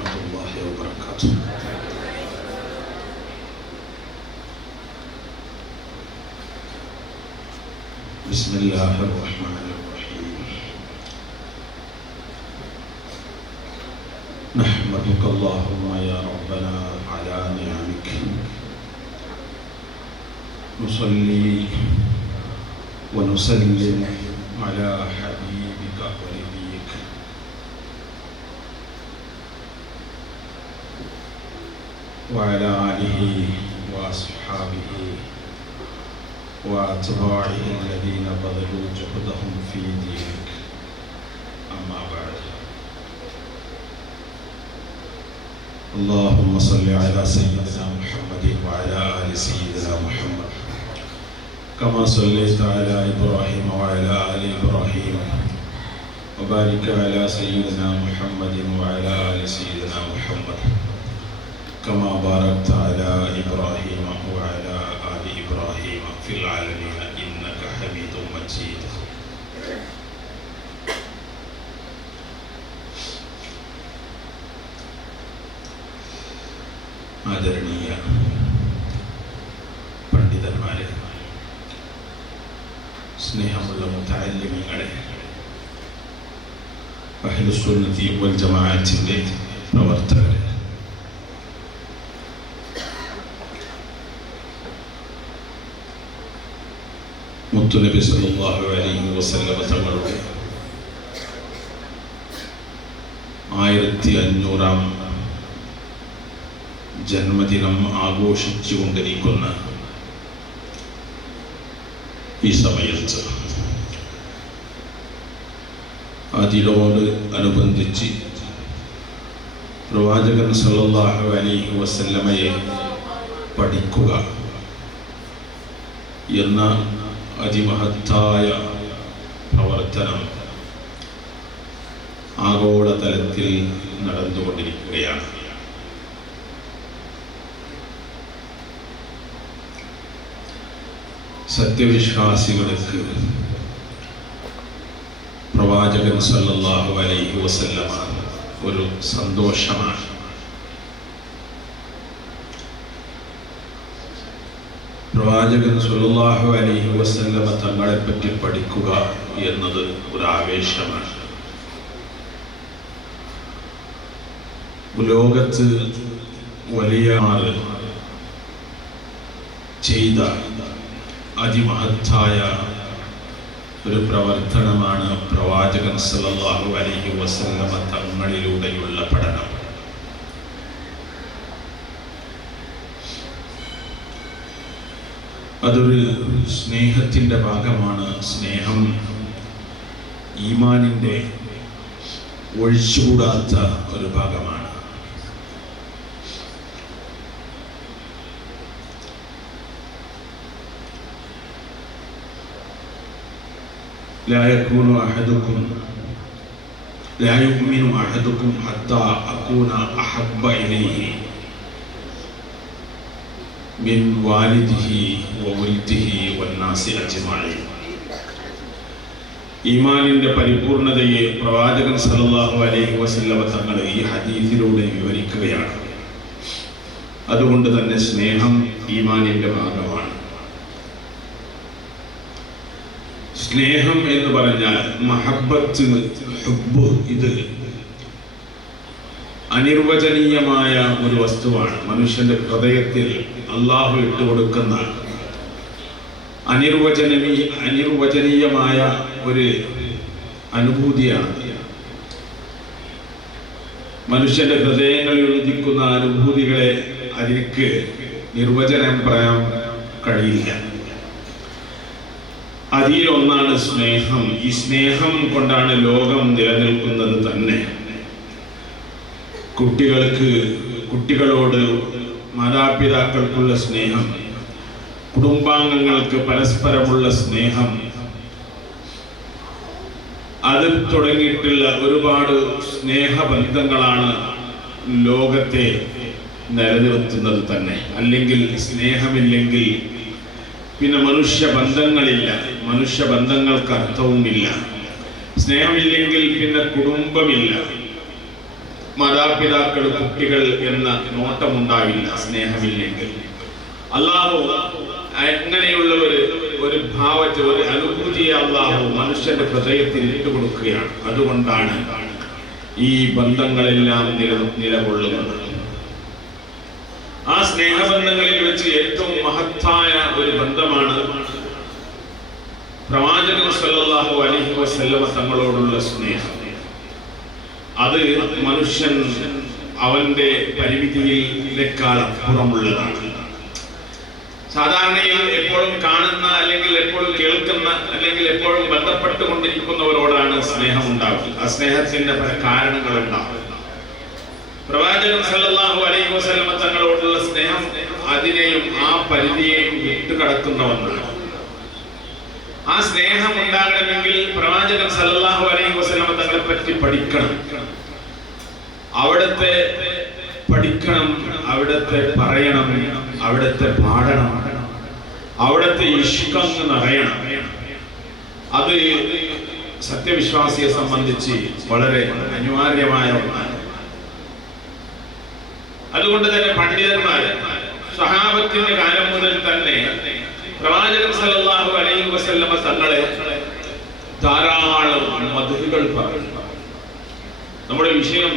ورحمة الله وبركاته. بسم الله الرحمن الرحيم. نحمدك اللهم يا ربنا على نعمك، نصلي ونسلم على حبيبك ونبيك وعلى آله وأصحابه وأتباعه الذين بذلوا جهدهم في دينك. أما بعد، اللهم صل على سيدنا محمد وعلى آل سيدنا محمد كما صليت على إبراهيم وعلى آل إبراهيم، وبارك على سيدنا محمد وعلى آل سيدنا محمد كما باركت على إبراهيم وعلى آل إبراهيم في العالمين إنك حميد مجيد. ആദരണീയ പണ്ഡിതന്മാരെ, സ്നേഹമുള്ള മുതഅല്ലിമീങ്ങളെ, അഹ്ലുസുന്നത്തി വൽ ജമാഅത്തിന്റെ പ്രവർത്തകരെ, മുത്തുനബി സല്ലല്ലാഹു അലൈഹി വസല്ലമ തങ്ങളുടെ 1500-ാം ജന്മദിനം ആഘോഷിച്ചുകൊണ്ടിരിക്കുന്ന ഈ സമയത്ത് അതിനോട് അനുബന്ധിച്ച് പ്രവാചകൻ സല്ലല്ലാഹു അലൈഹി വസല്ലമയെ പഠിക്കുക എന്ന അതിമഹത്തായ പ്രവർത്തനം ആഗോളതലത്തിൽ നടന്നുകൊണ്ടിരിക്കുകയാണ്. സത്യവിശ്വാസികൾക്ക് പ്രവാചകൻ സല്ലല്ലാഹു അലൈഹി വസല്ലമ ഒരു സന്തോഷമാണ്. പ്രവാചകൻ സല്ലല്ലാഹു അലൈഹി വസല്ലമ തങ്ങളെ പറ്റി പഠിക്കുക എന്നത് ഒരു ആവേശമാണ്. ലോകത്ത് വലിയ ചെയ്ത അതിമഹത്തായ ഒരു പ്രവർത്തനമാണ് പ്രവാചകൻ സല്ലല്ലാഹു അലൈഹി വസല്ലമ തങ്ങളിലൂടെയുള്ള പഠനം. അതൊരു സ്നേഹത്തിൻ്റെ ഭാഗമാണ്. സ്നേഹം ഈമാനിൻ്റെ ഒഴിച്ചുകൂടാത്ത ഒരു ഭാഗമാണ്. لا يكون أحدكم لا يؤمن أحدكم حتى أكون أحب إليه من والده وولده والناس أجمعين. ഈമാനിന്റെ പരിപൂർണതയെ പ്രവാചകൻ സല്ലല്ലാഹു അലൈഹി വസല്ലമ തങ്ങൾ ഈ ഹദീസിലൂടെ വിവരിക്കുകയാണ്. അതുകൊണ്ട് തന്നെ സ്നേഹം ഈമാനിന്റെ ഭാഗമാണ്. സ്നേഹം എന്ന് പറഞ്ഞാൽ മഹബ്ബത്ത്, ഹുബ്ബ്, ഇത് അനിർവചനീയമായ ഒരു വസ്തുവാണ്. മനുഷ്യന്റെ ഹൃദയത്തിൽ അള്ളാഹു ഇട്ടുകൊടുക്കുന്ന അനിർവചനീയമായ ഒരു അനുഭൂതിയാണ്. മനുഷ്യന്റെ ഹൃദയങ്ങളിൽ ഉദിക്കുന്ന അനുഭൂതികളെ അതിലേക്ക് നിർവചനം പറയാൻ കഴിയില്ല. അതിലൊന്നാണ് സ്നേഹം. ഈ സ്നേഹം കൊണ്ടാണ് ലോകം നിലനിൽക്കുന്നത് തന്നെ. കുട്ടികളോട് മാതാപിതാക്കൾക്കുള്ള സ്നേഹം, കുടുംബാംഗങ്ങൾക്ക് പരസ്പരമുള്ള സ്നേഹം, അത് തുടങ്ങിയിട്ടുള്ള ഒരുപാട് സ്നേഹബന്ധങ്ങളാണ് ലോകത്തെ നിലനിർത്തുന്നത് തന്നെ. അല്ലെങ്കിൽ സ്നേഹമില്ലെങ്കിൽ പിന്നെ മനുഷ്യബന്ധങ്ങളില്ല, മനുഷ്യബന്ധങ്ങൾക്ക് അർത്ഥവുമില്ല. സ്നേഹമില്ലെങ്കിൽ പിന്നെ കുടുംബമില്ല. മാതാപിതാക്കൾ, കുട്ടികൾ എന്ന നോട്ടമുണ്ടാവില്ല സ്നേഹമില്ലെങ്കിൽ. അല്ലാഹു അങ്ങനെയുള്ള ഒരു ഭാവത്തെ, ഒരു അനുഭൂതിയെ അല്ലാഹു മനുഷ്യന്റെ ഹൃദയത്തിൽ ഇട്ടുകൊടുക്കുകയാണ്. അതുകൊണ്ടാണ് ഈ ബന്ധങ്ങളെല്ലാം നിലകൊള്ളുന്നത്. ആ സ്നേഹബന്ധങ്ങളിൽ വെച്ച് ഏറ്റവും മഹത്തായ ഒരു ബന്ധമാണ് പ്രവാചകൻ സല്ലല്ലാഹു അലൈഹി വസല്ലമ തങ്ങളോടുള്ള സ്നേഹം. അത് മനുഷ്യൻ അവന്റെ പരിമിതിയിലേക്കാൾ അപ്പുറമുള്ളതാണ്. സാധാരണയിൽ എപ്പോഴും കാണുന്ന, അല്ലെങ്കിൽ എപ്പോഴും കേൾക്കുന്ന, അല്ലെങ്കിൽ എപ്പോഴും ബന്ധപ്പെട്ടുകൊണ്ടിരിക്കുന്നവരോടാണ് സ്നേഹം ഉണ്ടാവുക. ആ സ്നേഹത്തിന്റെ പല കാരണങ്ങളുണ്ടാവും. പ്രവാചകൻ സല്ലല്ലാഹു അലൈഹി വസല്ലമ തങ്ങളോടുള്ള സ്നേഹം അതിനെയും ആ പരിധിയെയും വിട്ടുകടക്കുന്ന ഒന്നാണ്. ആ സ്നേഹം ഉണ്ടാകണമെങ്കിൽ പ്രവാചകൻ സല്ലല്ലാഹു അലൈഹി വസല്ലമ തങ്ങളെ പറ്റി പഠിക്കണം, അവിടുത്തെ പഠിക്കണം, അവിടുത്തെ പറയണം, അവിടുത്തെ പാടണം, അവിടുത്തെ ഇഷ്കം നിറയണം. അത് സത്യവിശ്വാസിയെ സംബന്ധിച്ച് വളരെ അനിവാര്യമായ ഒന്നാണ്. അതുകൊണ്ട് തന്നെ പണ്ഡിതന്മാർ സ്വഹാബത്തിന്റെ കാലം മുതൽ തന്നെ പ്രവാചകൻ സല്ലല്ലാഹു അലൈഹി വസല്ലമ തങ്ങളെ ധാരാളം മദ്ഹുകൾ പറഞ്ഞു. നമ്മുടെ വിഷയം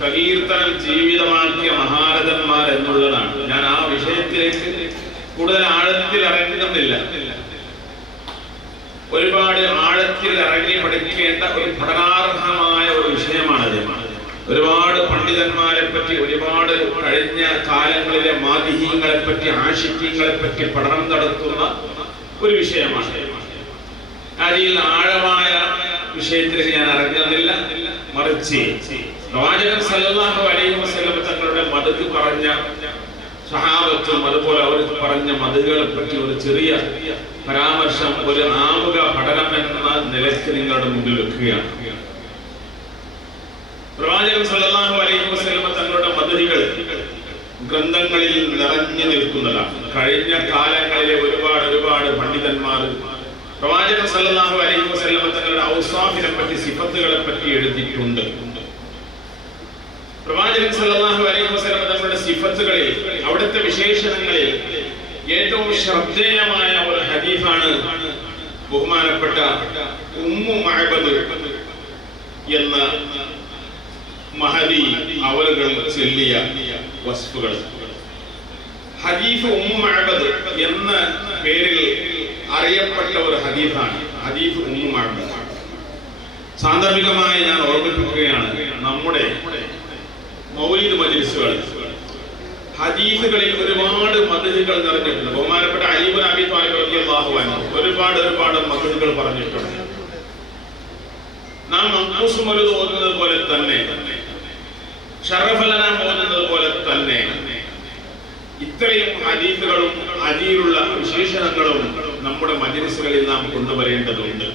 പ്രകീർത്തനം ജീവിതമാക്കിയ മഹാരഥന്മാർ എന്നുള്ളതാണ്. ഞാൻ ആ വിഷയത്തിലേക്ക് കൂടുതൽ ആഴത്തിൽ ഇറങ്ങുന്നില്ല. ഒരുപാട് ആഴത്തിൽ ഇറങ്ങി പഠിക്കേണ്ട ഒരു പഠനാർഹമായ ഒരു വിഷയമാണത്. ഒരുപാട് പണ്ഡിതന്മാരെ പറ്റി, ഒരുപാട് കഴിഞ്ഞ കാലങ്ങളിലെ മാദിഹീങ്ങളെ പറ്റി, ആശിക്യങ്ങളെ പറ്റി പഠനം നടത്തുന്ന ഒരു വിഷയമാണ്. അതിൽ ആഴമായ വിഷയത്തിലേക്ക് ഞാൻ ഇറങ്ങുന്നില്ല. മറിച്ച് പ്രവാചകൻ സല്ലല്ലാഹു അലൈഹി വസല്ലം തങ്ങളുടെ മദ്ഹ് പറഞ്ഞ സഹാബത്തും അതുപോലെ അവർ പറഞ്ഞ മദ്ഹുകളെ പറ്റി ഒരു ചെറിയ പരാമർശം, ഒരു ആമുഖ പഠനം എന്ന നിലയ്ക്ക് നിങ്ങളുടെ മുമ്പിൽ വെക്കുകയാണ്. പ്രവാചകൻ സല്ലല്ലാഹു അലൈഹി വസല്ലം തങ്ങളുടെ മദ്ഹുകൾ ഗ്രന്ഥങ്ങളിൽ നിറഞ്ഞു നിൽക്കുന്നതാണ്. കഴിഞ്ഞ കാലങ്ങളിലെ ഒരുപാട് പണ്ഡിതന്മാർ പ്രവാചകൻ സല്ലല്ലാഹു അലൈഹി വസല്ലം തങ്ങളുടെ ഔസാഫിനെ പറ്റി, സിഫത്തുകളെ പറ്റി എഴുതിയിട്ടുണ്ട്. പ്രവാചകൻ സല്ലല്ലാഹു അലൈഹി വസല്ലം തങ്ങളുടെ സിഫത്തുകളിൽ, അവിടുത്തെ വിശേഷണങ്ങളിൽ ഏറ്റവും ശ്രദ്ധേയമായ ഒരു ഹദീസാണ് ബഹുമാനപ്പെട്ട ഉമ്മു മഅബദ് എന്ന മഹദി അവറുകൾ ചൊല്ലിയ വസ്ഫുകൾ. ഹദീസ് ഉമ്മു മഅബദ് എന്ന പേരിൽ അറിയപ്പെട്ട ഒരു ഹദീസാണ് ഹദീസ് ഉമ്മു മഅബദ്. സാന്ദർഭികമായി ഞാൻ ഓർമ്മിപ്പിക്കുകയാണ്, നമ്മുടെ മൗലിദ് മജ്ലിസുകൾ ഹദീസുകളിൽ ഒരുപാട് മദ്ഹുകൾ നിറഞ്ഞിട്ടുണ്ട്. ബഹുമാനപ്പെട്ട അലി ഇബ്നു അബീ ത്വാലിബ് റളിയല്ലാഹു അൻഹു ഒരുപാട് മദ്ഹുകൾ പറഞ്ഞിട്ടുണ്ട്. നാം മഖ്സൂസ് മൗലിദ് ഓതുന്നത് പോലെ തന്നെ, ശറഫൽ അനാം ഓതുന്നത് പോലെ തന്നെ ഇത്രയും ഹദീസുകളും അതിലുള്ള വിശേഷണങ്ങളും നമ്മുടെ മജ്ലിസുകളിൽ നാം കൊണ്ടുവരേണ്ടതുണ്ട്.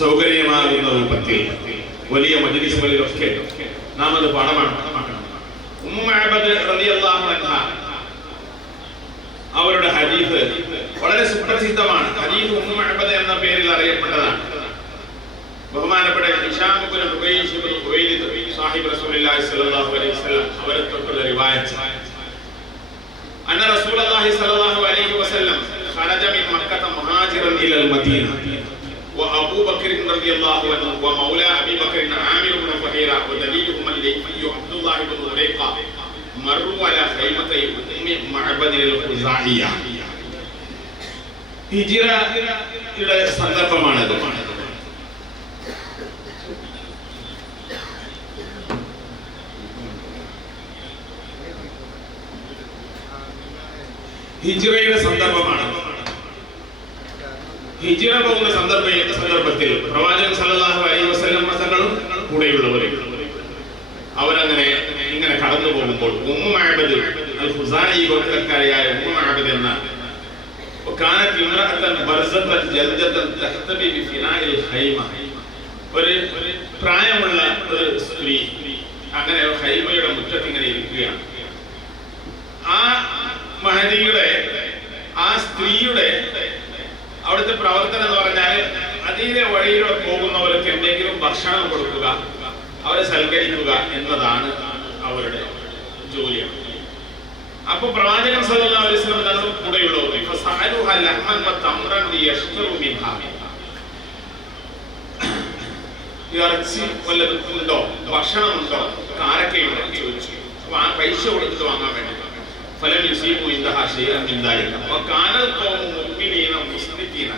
സൗകര്യമാകുന്ന രൂപത്തിൽ വലിയ മജ്ലിസുകളിലൊക്കെ നാം അത് പാഠമാക്കണം. ഉമ്മു മഅബദ് റളിയല്ലാഹു അൻഹ അവരുടെ ഹദീസ് വളരെ സുപ്രസിദ്ധമാണ്. ഹദീസ് ഉമ്മു മഅബദ് എന്ന പേരിൽ അറിയപ്പെട്ടതാണ്. ബഹുമാനപ്പെട്ട ഹിശാം ഇബ്നു ഹുബൈഷ് ഇബ്നു ഖുവൈലിദ് സാഹിബ് റസൂലുള്ളാഹി സ്വല്ലല്ലാഹു അലൈഹി വസല്ലം അവരെ തൊട്ടുള്ള റിവായത്ത്, അന്ന റസൂലുള്ളാഹി സ്വല്ലല്ലാഹു അലൈഹി വസല്ലം ഖറജ മിൻ മക്കത മുഹാജിറൻ ഇലൽ മദീന وأبو بكر رضي الله عنه ومولى أبي بكر عامر بن فهيرة ودليلهم الليثي عبد الله بن مريقة مروا على خيمتي أم معبد الخزاعية. ഹിജ്റയുടെ സന്ദർഭമാണത്. ഹിജ്റയുടെ സന്ദർഭമാണ്. ഹിജ്റ പോകുന്ന സന്ദർഭത്തിൽ പ്രവാചകൻ സല്ലല്ലാഹു അലൈഹി വസല്ലം തങ്ങളും കൂടെയുള്ളവരും അവരങ്ങനെ ഇങ്ങനെ കടന്നു പോകുമ്പോൾ ഉമ്മു മഅബദ് അൽ ഖുസായി ഗോത്രക്കാരിയായ ഉമ്മു മഅബദ് എന്ന കാനത്ത് ഇംറഅത്തൻ ബർസത്തൻ ജൽദത്തൻ തഹ്തബി ബിഫിനാഇൽ ഖൈമ, ഒരു പ്രായമുള്ള ഒരു സ്ത്രീ അങ്ങനെ ഖൈമയുടെ മുറ്റത്ത് ഇങ്ങനെ ഇരിക്കുകയാണ്. ആ മഹദിയുടെ, ആ സ്ത്രീയുടെ അവിടുത്തെ പ്രവർത്തനം എന്ന് പറഞ്ഞാൽ അതിലെ വഴിയിലൂടെ പോകുന്നവർക്ക് എന്തെങ്കിലും ഭക്ഷണം കൊടുക്കുക, അവരെ സൽക്കരിക്കുക എന്നതാണ് അവരുടെ ജോലിയാണ്. അപ്പൊ പ്രവാചകൻ സല്ലല്ലാഹു അലൈഹി വസല്ലം തങ്ങളുടെ കൂടെയുള്ളവർ ഇറച്ചി വല്ലതും ഉണ്ടോ, ഭക്ഷണമുണ്ടോ, കാരക്കയുണ്ടോ ചോദിച്ചു. പൈസ കൊടുത്തിട്ട് വാങ്ങാൻ വേണ്ടി ഫലം യുസീബു ഇൻദഹാ ശൈഅൻ മിൻ ദാലിക വകാനൽ ഖൗമു മുഅ്മിനീന മുസ്ലിമീന.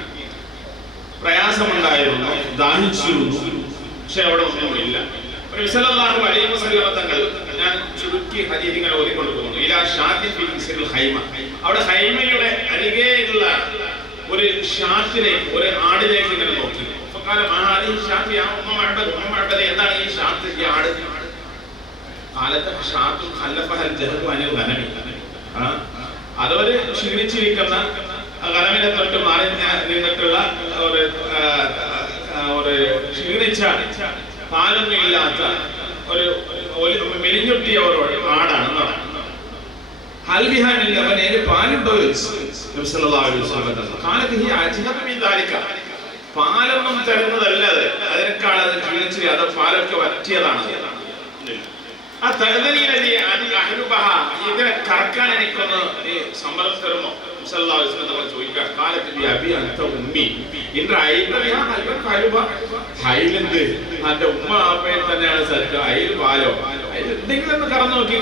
പ്രയാസമുണ്ടായിരുന്നു, ദാഹിച്ചിരുന്നു, പക്ഷെ അവിടെ ഒന്നുമില്ല. നബി സല്ലല്ലാഹു അലൈഹി വസല്ലം തങ്ങൾ, ഞാൻ ചുരുക്കി ഹദീസുകൾ ഓതിക്കൊണ്ടു പോകുന്നു, ഇലാ ഷാത്തിൻ ഫി ഇസ്രിൽ ഹൈമ, അവിടെ ഹൈമയുടെ അരികെയുള്ള ഒരു ഷാത്തിനെ, ഒരു ആടിലേക്ക് ഇങ്ങനെ നോക്കി. ഫഖാല മാ ഹാദിഹി ഷാത്തി യാ ഉമ്മ മഅബദ്, ഉമ്മ മഅബദ്, എന്താണ് ഈ ഷാത്ത്, ഈ ആട്? കാലത്ത് ഷാത്തു ഖല്ലഫഹൽ ജഹദു അനിൽ ഗനമി, അതൊരു ക്ഷീണിച്ചിരിക്കുന്ന ഗനമിനെ തൊട്ട് മാറി നിന്നിട്ടുള്ള ഒരു ക്ഷീണിച്ച പാലൊന്നും ഇല്ലാത്ത ഒരു മെലിഞ്ഞൊട്ടിയ ഒരു ആടാണ്. ഹൽബിഹാനിൽ അവൻ ഏത് പാലുണ്ടോ? പാലൊന്നും തരുന്നതല്ല അത്, അതിനേക്കാൾ അത് ക്ഷീണിച്ച് അത് പാലൊക്കെ വറ്റിയതാണ്. ഇതിനെ കറക്കാൻ എനിക്കൊന്ന് സമ്മതം തരുമോ? ചോദിക്കാം. എന്റെ ഉമ്മ അപ്പയിൽ തന്നെയാണ് സത്യം, അയിൽ പാലോ എന്തെങ്കിലും ഒന്ന് കറന്നു നോക്കി.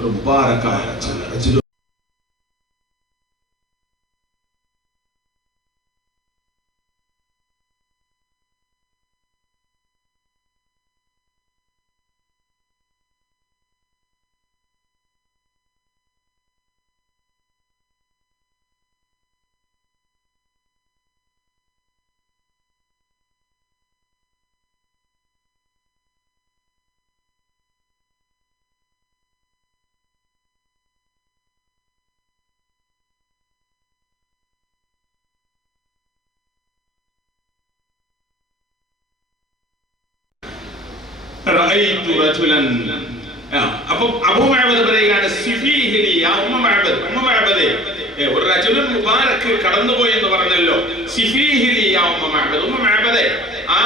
ഒരു മുബാറക്കായ അപ്പൊ അബൂ മഅബദ് പറയുകയാണ്, ഒരു റജുലുൻ മുബാറക് കടന്നുപോയി എന്ന് പറഞ്ഞല്ലോ. ആ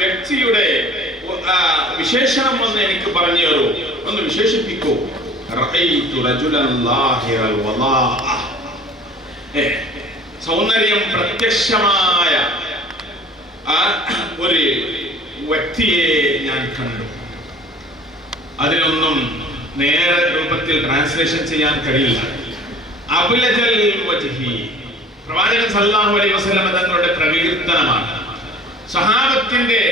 വ്യക്തിയുടെ വിശേഷണം ഒന്ന് എനിക്ക് പറഞ്ഞു തരൂ, ഒന്ന് വിശേഷിപ്പിക്കൂ. സൗന്ദര്യം പ്രത്യക്ഷമായ ഒരു വ്യക്തിയെ ഞാൻ കണ്ടു. അതിനൊന്നും നേരെ രൂപത്തിൽ ട്രാൻസ്ലേഷൻ ചെയ്യാൻ കഴിയില്ല. അബ്ലജൽ വജ്ഹി, പ്രവാചകൻ സല്ലല്ലാഹു അലൈഹി വസല്ലം തങ്ങളുടെ പ്രകീർത്തനമാണ്. സഹാബത്തിന്റെ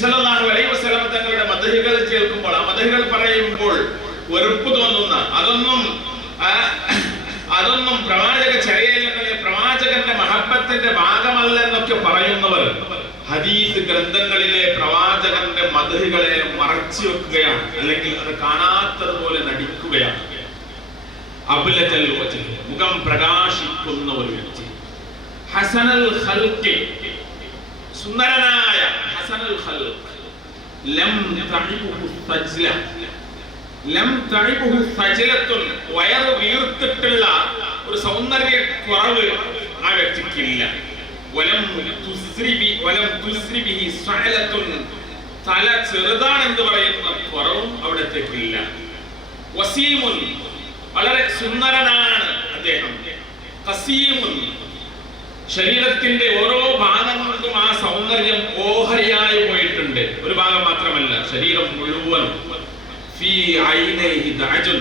സല്ലല്ലാഹു അലൈഹി വസല്ലം തങ്ങളുടെ മദ്ഹുകൾ കേൾക്കുമ്പോൾ, ആ മദ്ഹുകൾ പറയുമ്പോൾ വെറുപ്പ് തോന്നുന്ന, അതൊന്നും പ്രവാചക ചര്യയിൽ പ്രവാചകന്റെ മഹബത്തിന്റെ ഭാഗമല്ലെന്നൊക്കെ പറയുന്നവർ ഹദീസ് ഗ്രന്ഥങ്ങളിലെ പ്രവാചകന്റെ മദ്ഹുകളെ മറച്ചു വെക്കുകയാണ്, അല്ലെങ്കിൽ അത് കാണാത്തതുപോലെ നടിക്കുകയാണ്. അബ്ലജൽ വജ്ഹ്, മുഖം പ്രകാശിക്കുന്ന ഒരു വ്യക്തി. ഹസനൽ ഖൽഖ്, സുന്ദരനായ ഹസനൽ ഖൽഖ്. ലം തഇബുഹു ഫജ്ല, ലം തഇബുഹു ഫജ്ലത്തുൻ, വയറ് വീർത്തിട്ടുള്ള ഒരു സൗന്ദര്യ കുറവ് ആ വ്യക്തിക്കില്ല. വലം തുസ്രിബിഹി സഅലത്തുൻ, തല ചെറുതാണെന്ന് പറയുന്ന കുറവും അവിടത്തേക്കില്ല. വസീമുൻ, വളരെ സുന്ദരനാണ് അദ്ദേഹം. ഖസീമുൻ, ശരീരത്തിന്റെ ഓരോ ഭാഗങ്ങൾക്കും ആ സൗന്ദര്യം ഓഹരിയായി പോയിട്ടുണ്ട്. ഒരു ഭാഗം മാത്രമല്ല, ശരീരം മുഴുവനും. ഫീ ഐനൈഹി ദഅജുൻ,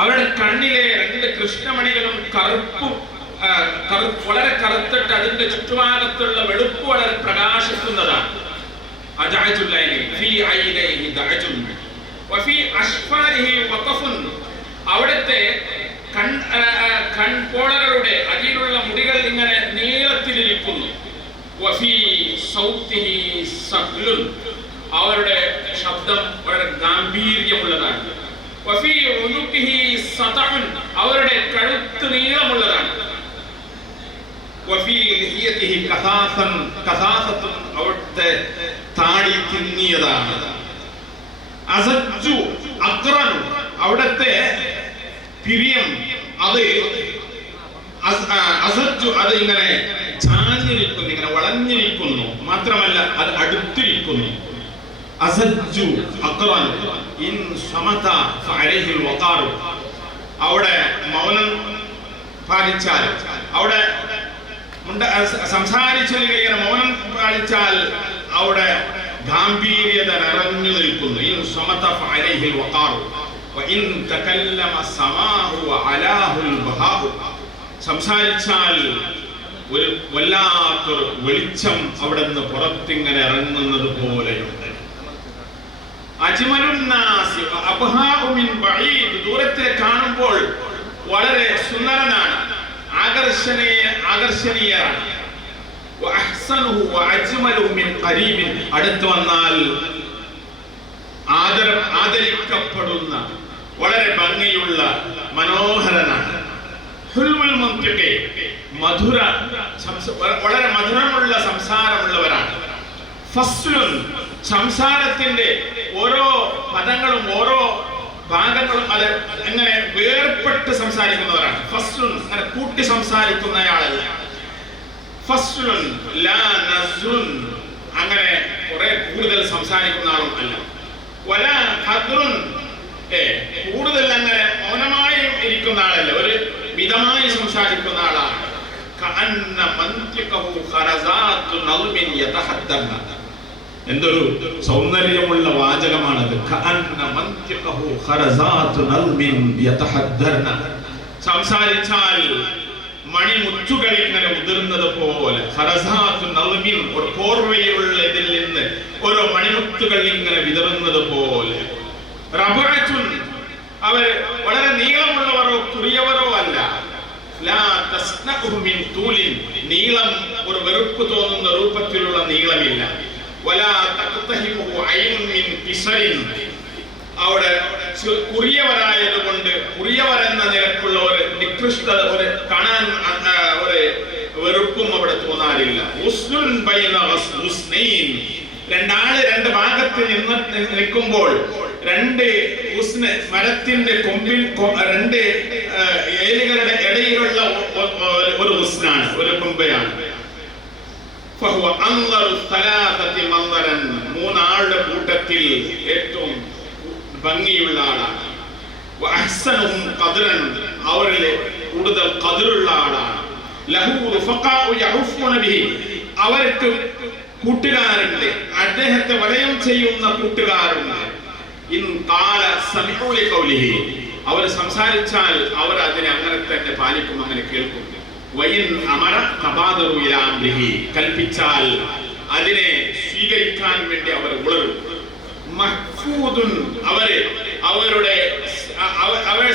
അവരുടെ കണ്ണിലെ രണ്ട് കൃഷ്ണമണികളും വളരെ കറുത്തിട്ട് അതിന്റെ ചുറ്റുഭാഗത്തുള്ള വെളുപ്പ് വളരെ പ്രകാശിക്കുന്നതാണ്. അവിടുത്തെ കൺപോളകളുടെ അടിയിലുള്ള മുടികൾ ഇങ്ങനെ നീളത്തിലിരിക്കുന്നു. അവരുടെ ശബ്ദം വളരെ ഗാംഭീര്യമുള്ളതാണ്. അവരുടെ കഴുത്ത് നീളമുള്ളതാണ്. അവിടുത്തെ താടി തിങ്ങിയതാണ്. അവിടുത്തെ പിരിയം അത് ഇങ്ങനെ ചാഞ്ഞിരിക്കുന്നു, ഇങ്ങനെ വളഞ്ഞിരിക്കുന്നു. മാത്രമല്ല അത് അടുത്തിരിക്കുന്നു. അവിടെ മൗനം പാലിച്ചാൽ, അവിടെ സംസാരിച്ചിങ്ങനെ മൗനം പാലിച്ചാൽ അവിടെ ഗാംഭീര്യത നിറഞ്ഞു നിൽക്കുന്നു. സംസാരിച്ചാൽ ഒരു വല്ലാത്തൊരു വെളിച്ചം അവിടെ നിന്ന് പുറത്തിങ്ങനെ ഇറങ്ങുന്നത് പോലെയുണ്ട്. ദൂരത്തിൽ കാണുമ്പോൾ വളരെ സുന്ദരനാണ്, ആകർഷണീയനാണ്. അടുത്ത് വന്നാൽ ആദരിക്കപ്പെടുന്ന വളരെ ഭംഗിയുള്ള മനോഹരനാണ്. വളരെ മധുരമുള്ള സംസാരമുള്ളവരാണ്. സംസാരത്തിന്റെ ഓരോ പദങ്ങളും ഓരോ ഭാഗങ്ങളും അത് അങ്ങനെ വേർപെട്ട് സംസാരിക്കുന്നവരാണ്. ഫസ്ലുൻ, അങ്ങനെ കൂട്ടി സംസാരിക്കുന്നയാളല്ല. ഫസ്ലുൻ ലാ നസ്റുൻ, അങ്ങനെ കുറെ കൂടുതൽ സംസാരിക്കുന്ന ആളും അല്ല. വലാ ഖദ്റുൻ, കൂടുതൽ അങ്ങനെ മൗനമായി ഇരിക്കുന്ന ആളല്ല, ഒരു മിതമായി സംസാരിക്കുന്ന ആളാണ്. കഅന്ന മന്തിഖഹു ഖറസാത്തു നൾമിൻ യതഹദ്ദർന, എന്തൊരു സൗന്ദര്യമുള്ള വാചകമാണത്. സംസാരിച്ചാൽ മണിമുത്തുകൾ ഇങ്ങനെ ഉതിർന്നത് പോലെ, ഒരു പോർവയുള്ള ഇതിൽ നിന്ന് ഓരോ മണിമുത്തുകൾ ഇങ്ങനെ വിതറുന്നത് പോലെ. അവർ വളരെ നീളമുള്ളവരോ കുറിയവരോ അല്ല. നീളം ഒരു വെറുപ്പ് തോന്നുന്ന രൂപത്തിലുള്ള നീളമില്ല. അവിടെ കുറിയവരായതുകൊണ്ട് കുറിയവരെന്ന നിലക്കുള്ള ഒരു നികൃഷ്ട ഒരു കാണാൻ ഒരു വെറുപ്പും അവിടെ തോന്നാറില്ല. രണ്ടാള് രണ്ട് ഭാഗത്ത് നിൽക്കുമ്പോൾ രണ്ട് മരത്തിന്റെ കൊമ്പിൽ രണ്ട് ഏലുകളുടെ ഇടയിലുള്ള ഒരു ഉസ്നാണ്, ഒരു കൊമ്പയാണ്. ഫഹുവ അൻദറു സലാസതി മൻദറൻ, മൂന്നാളുടെ കൂട്ടത്തിൽ ഏറ്റവും ഭംഗിയുള്ള ആളാണ്. വഅഹ്സനുഹും ഖദ്റൻ, അവരിൽ കൂടുതൽ ഖദ്റുള്ള ആളാണ്. ലഹു റുഫഖാഉ യഹുഫൂന ബിഹി, അവർക്ക് കൂട്ടുകാരുണ്ട്, അദ്ദേഹത്തെ വലയം ചെയ്യുന്ന കൂട്ടുകാരുണ്ട്. ഇൻ ഖാല സമിഉ ലിഖൗലിഹി, അവർ സംസാരിച്ചാൽ അവർ അതിനെ അങ്ങനെ തന്നെ പാലിക്കും, അങ്ങനെ കേൾക്കും. വയിൻ അമറ തബാദറു ഇലാ അംരിഹി, കൽപ്പിച്ചാൽ അതിനെ സ്വീകരിക്കാൻ വേണ്ടി അവർ ഉളരും. മഹ്ഫൂദുൻ, അവരെ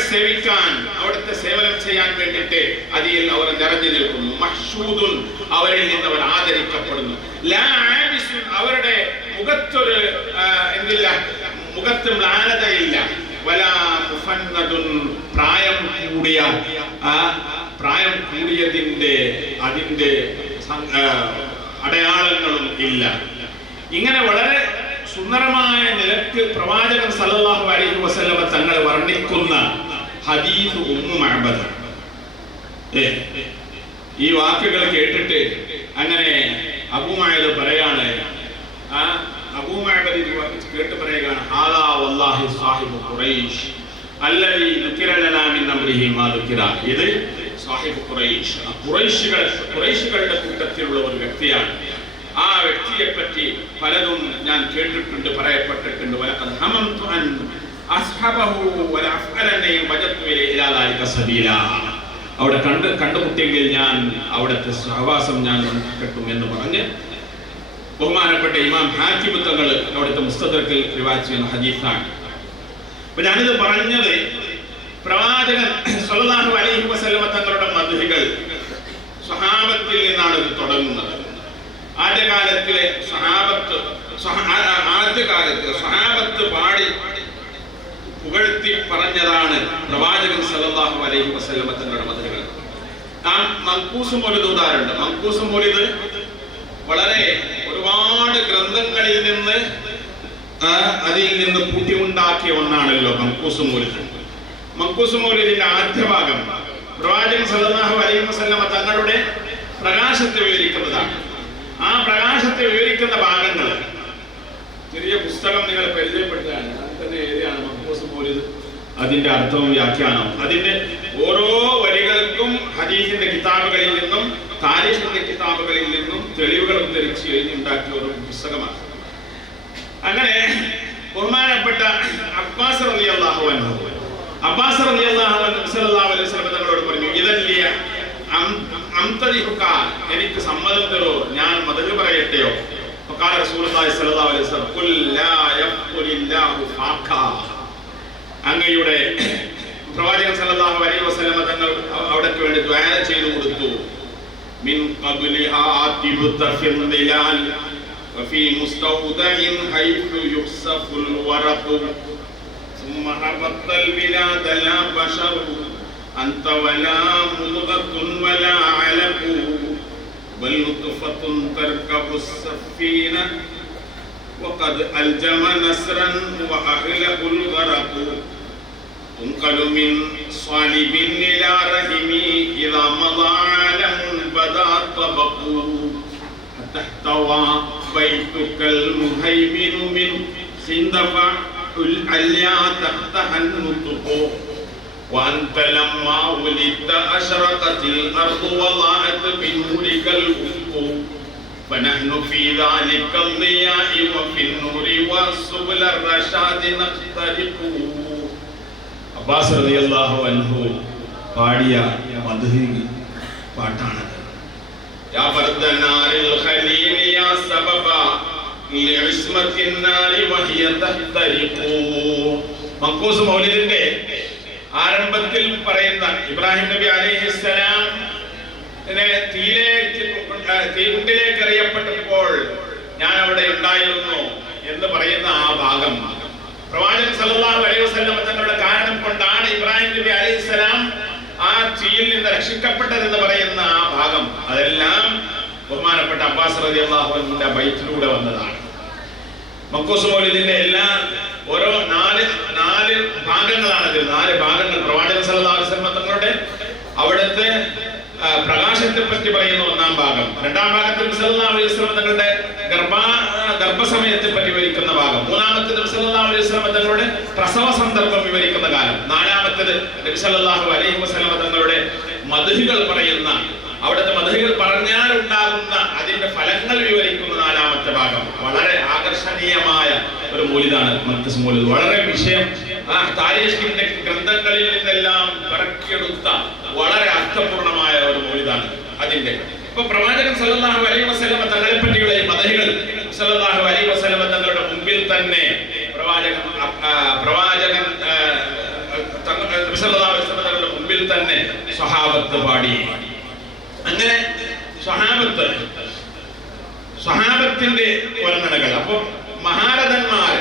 സേവിക്കാൻ, അവിടുത്തെ സേവനം ചെയ്യാൻ വേണ്ടിയിട്ട് അതിൽ അവർ നിറഞ്ഞു നിൽക്കുന്നു. മഹ്ശൂദുൻ, അവരിൽ നിന്ന് അവർ ആദരിക്കപ്പെടുന്നു. ലാ ആബിസുൻ, അവരുടെ മുഖത്തൊരു എന്തില്ല, മുഖത്ത് മ്ലാനതയില്ല. വലാ മുഫന്നദുൻ, പ്രായം കൂടിയതിന്റെ അതിന്റെ അടയാളങ്ങളും ഇല്ല. ഇങ്ങനെ വളരെ സുന്ദരമായ നിലക്ക് പ്രവാചകൻ സല്ലല്ലാഹു അലൈഹി വസല്ലമ തങ്ങൾ വർണ്ണിക്കുന്ന ഹദീസ് ഉമ്മു മഅബദ്. ഈ വാക്കുകൾ കേട്ടിട്ട് അങ്ങനെ അബൂ മഅബദ് പറയാണ്, അബൂ മഅബദ് കേട്ട് പറയുകയാണ്, ഹാദാ വല്ലാഹി സാഹിബു ഖുറൈശ് അല്ലദീ ദുകിറ ലനാ മിൻ അംരിഹി മാ ദുകിറ. ഇത് സാഹിബു ഖുറൈശ്, ഖുറൈശികളുടെ കൂട്ടത്തിലുള്ള ഒരു വ്യക്തിയാണ്. ആ വ്യക്തിയെ പറ്റി പലതും ഞാൻ കേട്ടിട്ടുണ്ട്, പറയപ്പെട്ടിട്ടുണ്ട്. വലഖദ് ഹമംതു അൻ അസ്ഹബഹു വല അഫ്അലനി വജദ്തു ഇലാ ദാലിക സബീലാ. അവിടെ കണ്ടുമുട്ടിയെങ്കിൽ ഞാൻ അവിടുത്തെ സഹവാസം ഞാൻ കിട്ടും എന്ന് പറഞ്ഞ് ബഹുമാനപ്പെട്ട ഇമാം ഹാക്കിം തങ്ങൾ അവിടുത്തെ മുസ്തദ്രക്കിൽ റിവായത്ത് ചെയ്യുന്ന ഹദീസാണ്. അപ്പൊ ഞാനിത് പറഞ്ഞത് പ്രവാചകൻ സല്ലല്ലാഹു അലൈഹി വസല്ലമ തങ്ങളുടെ മദ്ഹികൾ സ്വഹാബത്തിൽ നിന്നാണ് ഇത് തുടങ്ങുന്നത്. ആദ്യകാലത്ത് സ്വഹാബത്ത് പാടി പുകഴ്ത്തി പറഞ്ഞതാണ് പ്രവാചകൻ സല്ലല്ലാഹു അലൈഹി വസല്ലമ തങ്ങളുടെ മദ്ഹികൾ. മൻഖൂസ് മൗലിദ് ഉദാഹരണമുണ്ട്. മൻഖൂസ് മൗലിദ് വളരെ ഒരുപാട് ഗ്രന്ഥങ്ങളിൽ നിന്ന് അതിൽ നിന്ന് കൂട്ടിയുണ്ടാക്കിയ ഒന്നാണല്ലോ മൻഖൂസ് മൗലിദ്. മൻഖൂസ് മൗലിദിന്റെ ആദ്യ ഭാഗം പ്രവാചകൻ സല്ലല്ലാഹു അലൈഹി വസല്ലമ തങ്ങളുടെ പ്രകാശത്തെ വിവരിക്കുന്നതാണ്. ആ പ്രകാശത്തെ വിവരിക്കുന്ന ഭാഗങ്ങൾ ചെറിയ പുസ്തകം നിങ്ങൾ പരിചയപ്പെടുത്തുകയാണ്. അത് തന്നെ എഴുതിയാണ് മൻഖൂസ് മൗലിദ്, അതിന്റെ അർത്ഥവും വ്യാഖ്യാനവും. അതിന്റെ ഓരോ വരികൾക്കും ഹദീസിന്റെ കിതാബുകളിൽ നിന്നും താരീഖിന്റെ കിതാബുകളിൽ നിന്നും തെളിവുകൾ ഉദ്ധരിച്ച് എഴുതിയുണ്ടാക്കിയ ഒരു പുസ്തകമാണ്. അങ്ങനെ ബഹുമാനപ്പെട്ട അബ്ബാസ് റളിയല്ലാഹു അൻഹു സല്ലല്ലാഹു അലൈഹി വസല്ലം തങ്ങളോട് പറഞ്ഞു, ഇദല്ലിയ അംതദിഹുക, എനിക്ക് സമ്മതം തരോ, ഞാൻ മദ്ഹ് പറയട്ടെയോ? ഫഖാല റസൂലുള്ളാഹി സ്വല്ലല്ലാഹു അലൈഹി വസല്ലം, ഖുൽ ലാ യഖ്ബുലില്ലാഹു ഫാക. അങ്ങയുടെ പ്രവാചകൻ സല്ലല്ലാഹു അലൈഹി വസല്ലം തങ്ങൾ അവിടേക്ക് വേണ്ടി ദുആ ചെയ്തു കൊടുത്തു. മിൻ ഖബ്ലിഹാ തിബ്തഫിൽ ദിലാൽ വഫീ മുസ്തൗദഇൻ ഹൈതു യുഖ്സഫുൽ വറഖു ثم هبط البلاد لا بشر أنت ولا مضغة ولا علق بل نطفة تركب السفينة وقد ألجم نسرا وأهله الغرق تنقل من صالب إلى رحم إذا مضى عالم بدا طبق حتى احتوى بيتك المهيمن من خندفع العليا تحتها النطق وأنت لما ولدت أشرقت الأرض وضاعت بنورك الأفق فنحن في ذلك الضياء وفي النور وسبل الرشاد نخترق. അബ്ബാസ് റളിയല്ലാഹു അൻഹു പാടിയ മദ്ഹ് പാട്ടാണത്. യാ ബർദനാരിൽ ഖലീൽ യാ സബബ ലിഇസ്മത്തിൻ നാരി വഹിയ തഹ്തരിഖു. മൻഖൂസ് മൗലിദിന്റെ ആരംഭത്തിൽ പറയുന്ന ഇബ്രാഹിം നബി അലൈഹിസ്സലാം തീകുണ്ടിലേക്ക് എറിയപ്പെട്ടപ്പോൾ ഞാൻ അവിടെ ഉണ്ടായിരുന്നു എന്ന് പറയുന്ന ആ ഭാഗം, പ്രവാചകൻ സല്ലല്ലാഹു അലൈഹി വസല്ലം തങ്ങളുടെ കാരണം കൊണ്ടാണ് ഇബ്രാഹിം നബി അലൈഹിസ്സലാം ആ തീയിൽ നിന്ന് രക്ഷിക്കപ്പെട്ടതെന്ന് പറയുന്ന ആ ഭാഗം, അതെല്ലാം ബഹുമാനപ്പെട്ട അബ്ബാസ് റളിയല്ലാഹു അൻഹുവിന്റെ ബൈത്തിലൂടെ വന്നതാണ്. മൻഖൂസ് മൗലിദിന്റെ എല്ലാ ഓരോ നാല് ഭാഗങ്ങളാണ്. ഇതിൽ 4 ഭാഗങ്ങൾ പ്രവാചകൻ സല്ലല്ലാഹു അലൈഹി വസല്ലം തങ്ങളുടെ അവിടുത്തെ പ്രകാശത്തെ പറ്റി പറയുന്ന ഒന്നാം ഭാഗം. രണ്ടാം ഭാഗത്തിൽ നബി സല്ലല്ലാഹു അലൈഹി വസല്ലം തങ്ങളുടെ ഗർഭസമയത്തെ പറ്റി വിവരിക്കുന്ന ഭാഗം. മൂന്നാമത്തേത് നബി സല്ലല്ലാഹു അലൈഹി വസല്ലം തങ്ങളുടെ പ്രസവ സന്ദർഭം വിവരിക്കുന്ന കാലം. നാലാമത്തേത് നബി സല്ലല്ലാഹു അലൈഹി വസല്ലം തങ്ങളുടെ മദ്ഹുകൾ പറയുന്ന, അവിടുത്തെ മദ്ഹുകൾ പറഞ്ഞാൽ ഉണ്ടാകുന്ന അതിന്റെ ഫലങ്ങൾ വിവരിക്കുന്ന നാലാമത്തെ ഭാഗം. വളരെ ആകർഷണീയമായ ഒരു മൗലിദാണ് മഖ്ദസ് മൗലിദ്. വളരെ വിഷയം താരീഖിന്റെ ഗ്രന്ഥങ്ങളിൽ നിന്നെല്ലാം പിറക്കിയെടുത്ത വളരെ അർത്ഥപൂർണമായ ഒരു മൗലിദാണ് അതിന്റെ. ഇപ്പൊ പ്രവാചകൻ സല്ലല്ലാഹു അലൈഹി വസല്ലം തങ്ങളെ പറ്റിയുള്ള ഈ മദ്ഹുകൾ സല്ലല്ലാഹു അലൈഹി വസല്ലം തങ്ങളുടെ മുമ്പിൽ തന്നെ പ്രവാചകൻ സല്ലല്ലാഹു അലൈഹി വസല്ലം തങ്ങളുടെ മുമ്പിൽ തന്നെ സ്വഹാബത്ത് പാടി. അങ്ങനെ സ്വഹാബത്തിന്റെ വർണ്ണനകൾ. അപ്പൊ മഹാരഥന്മാർ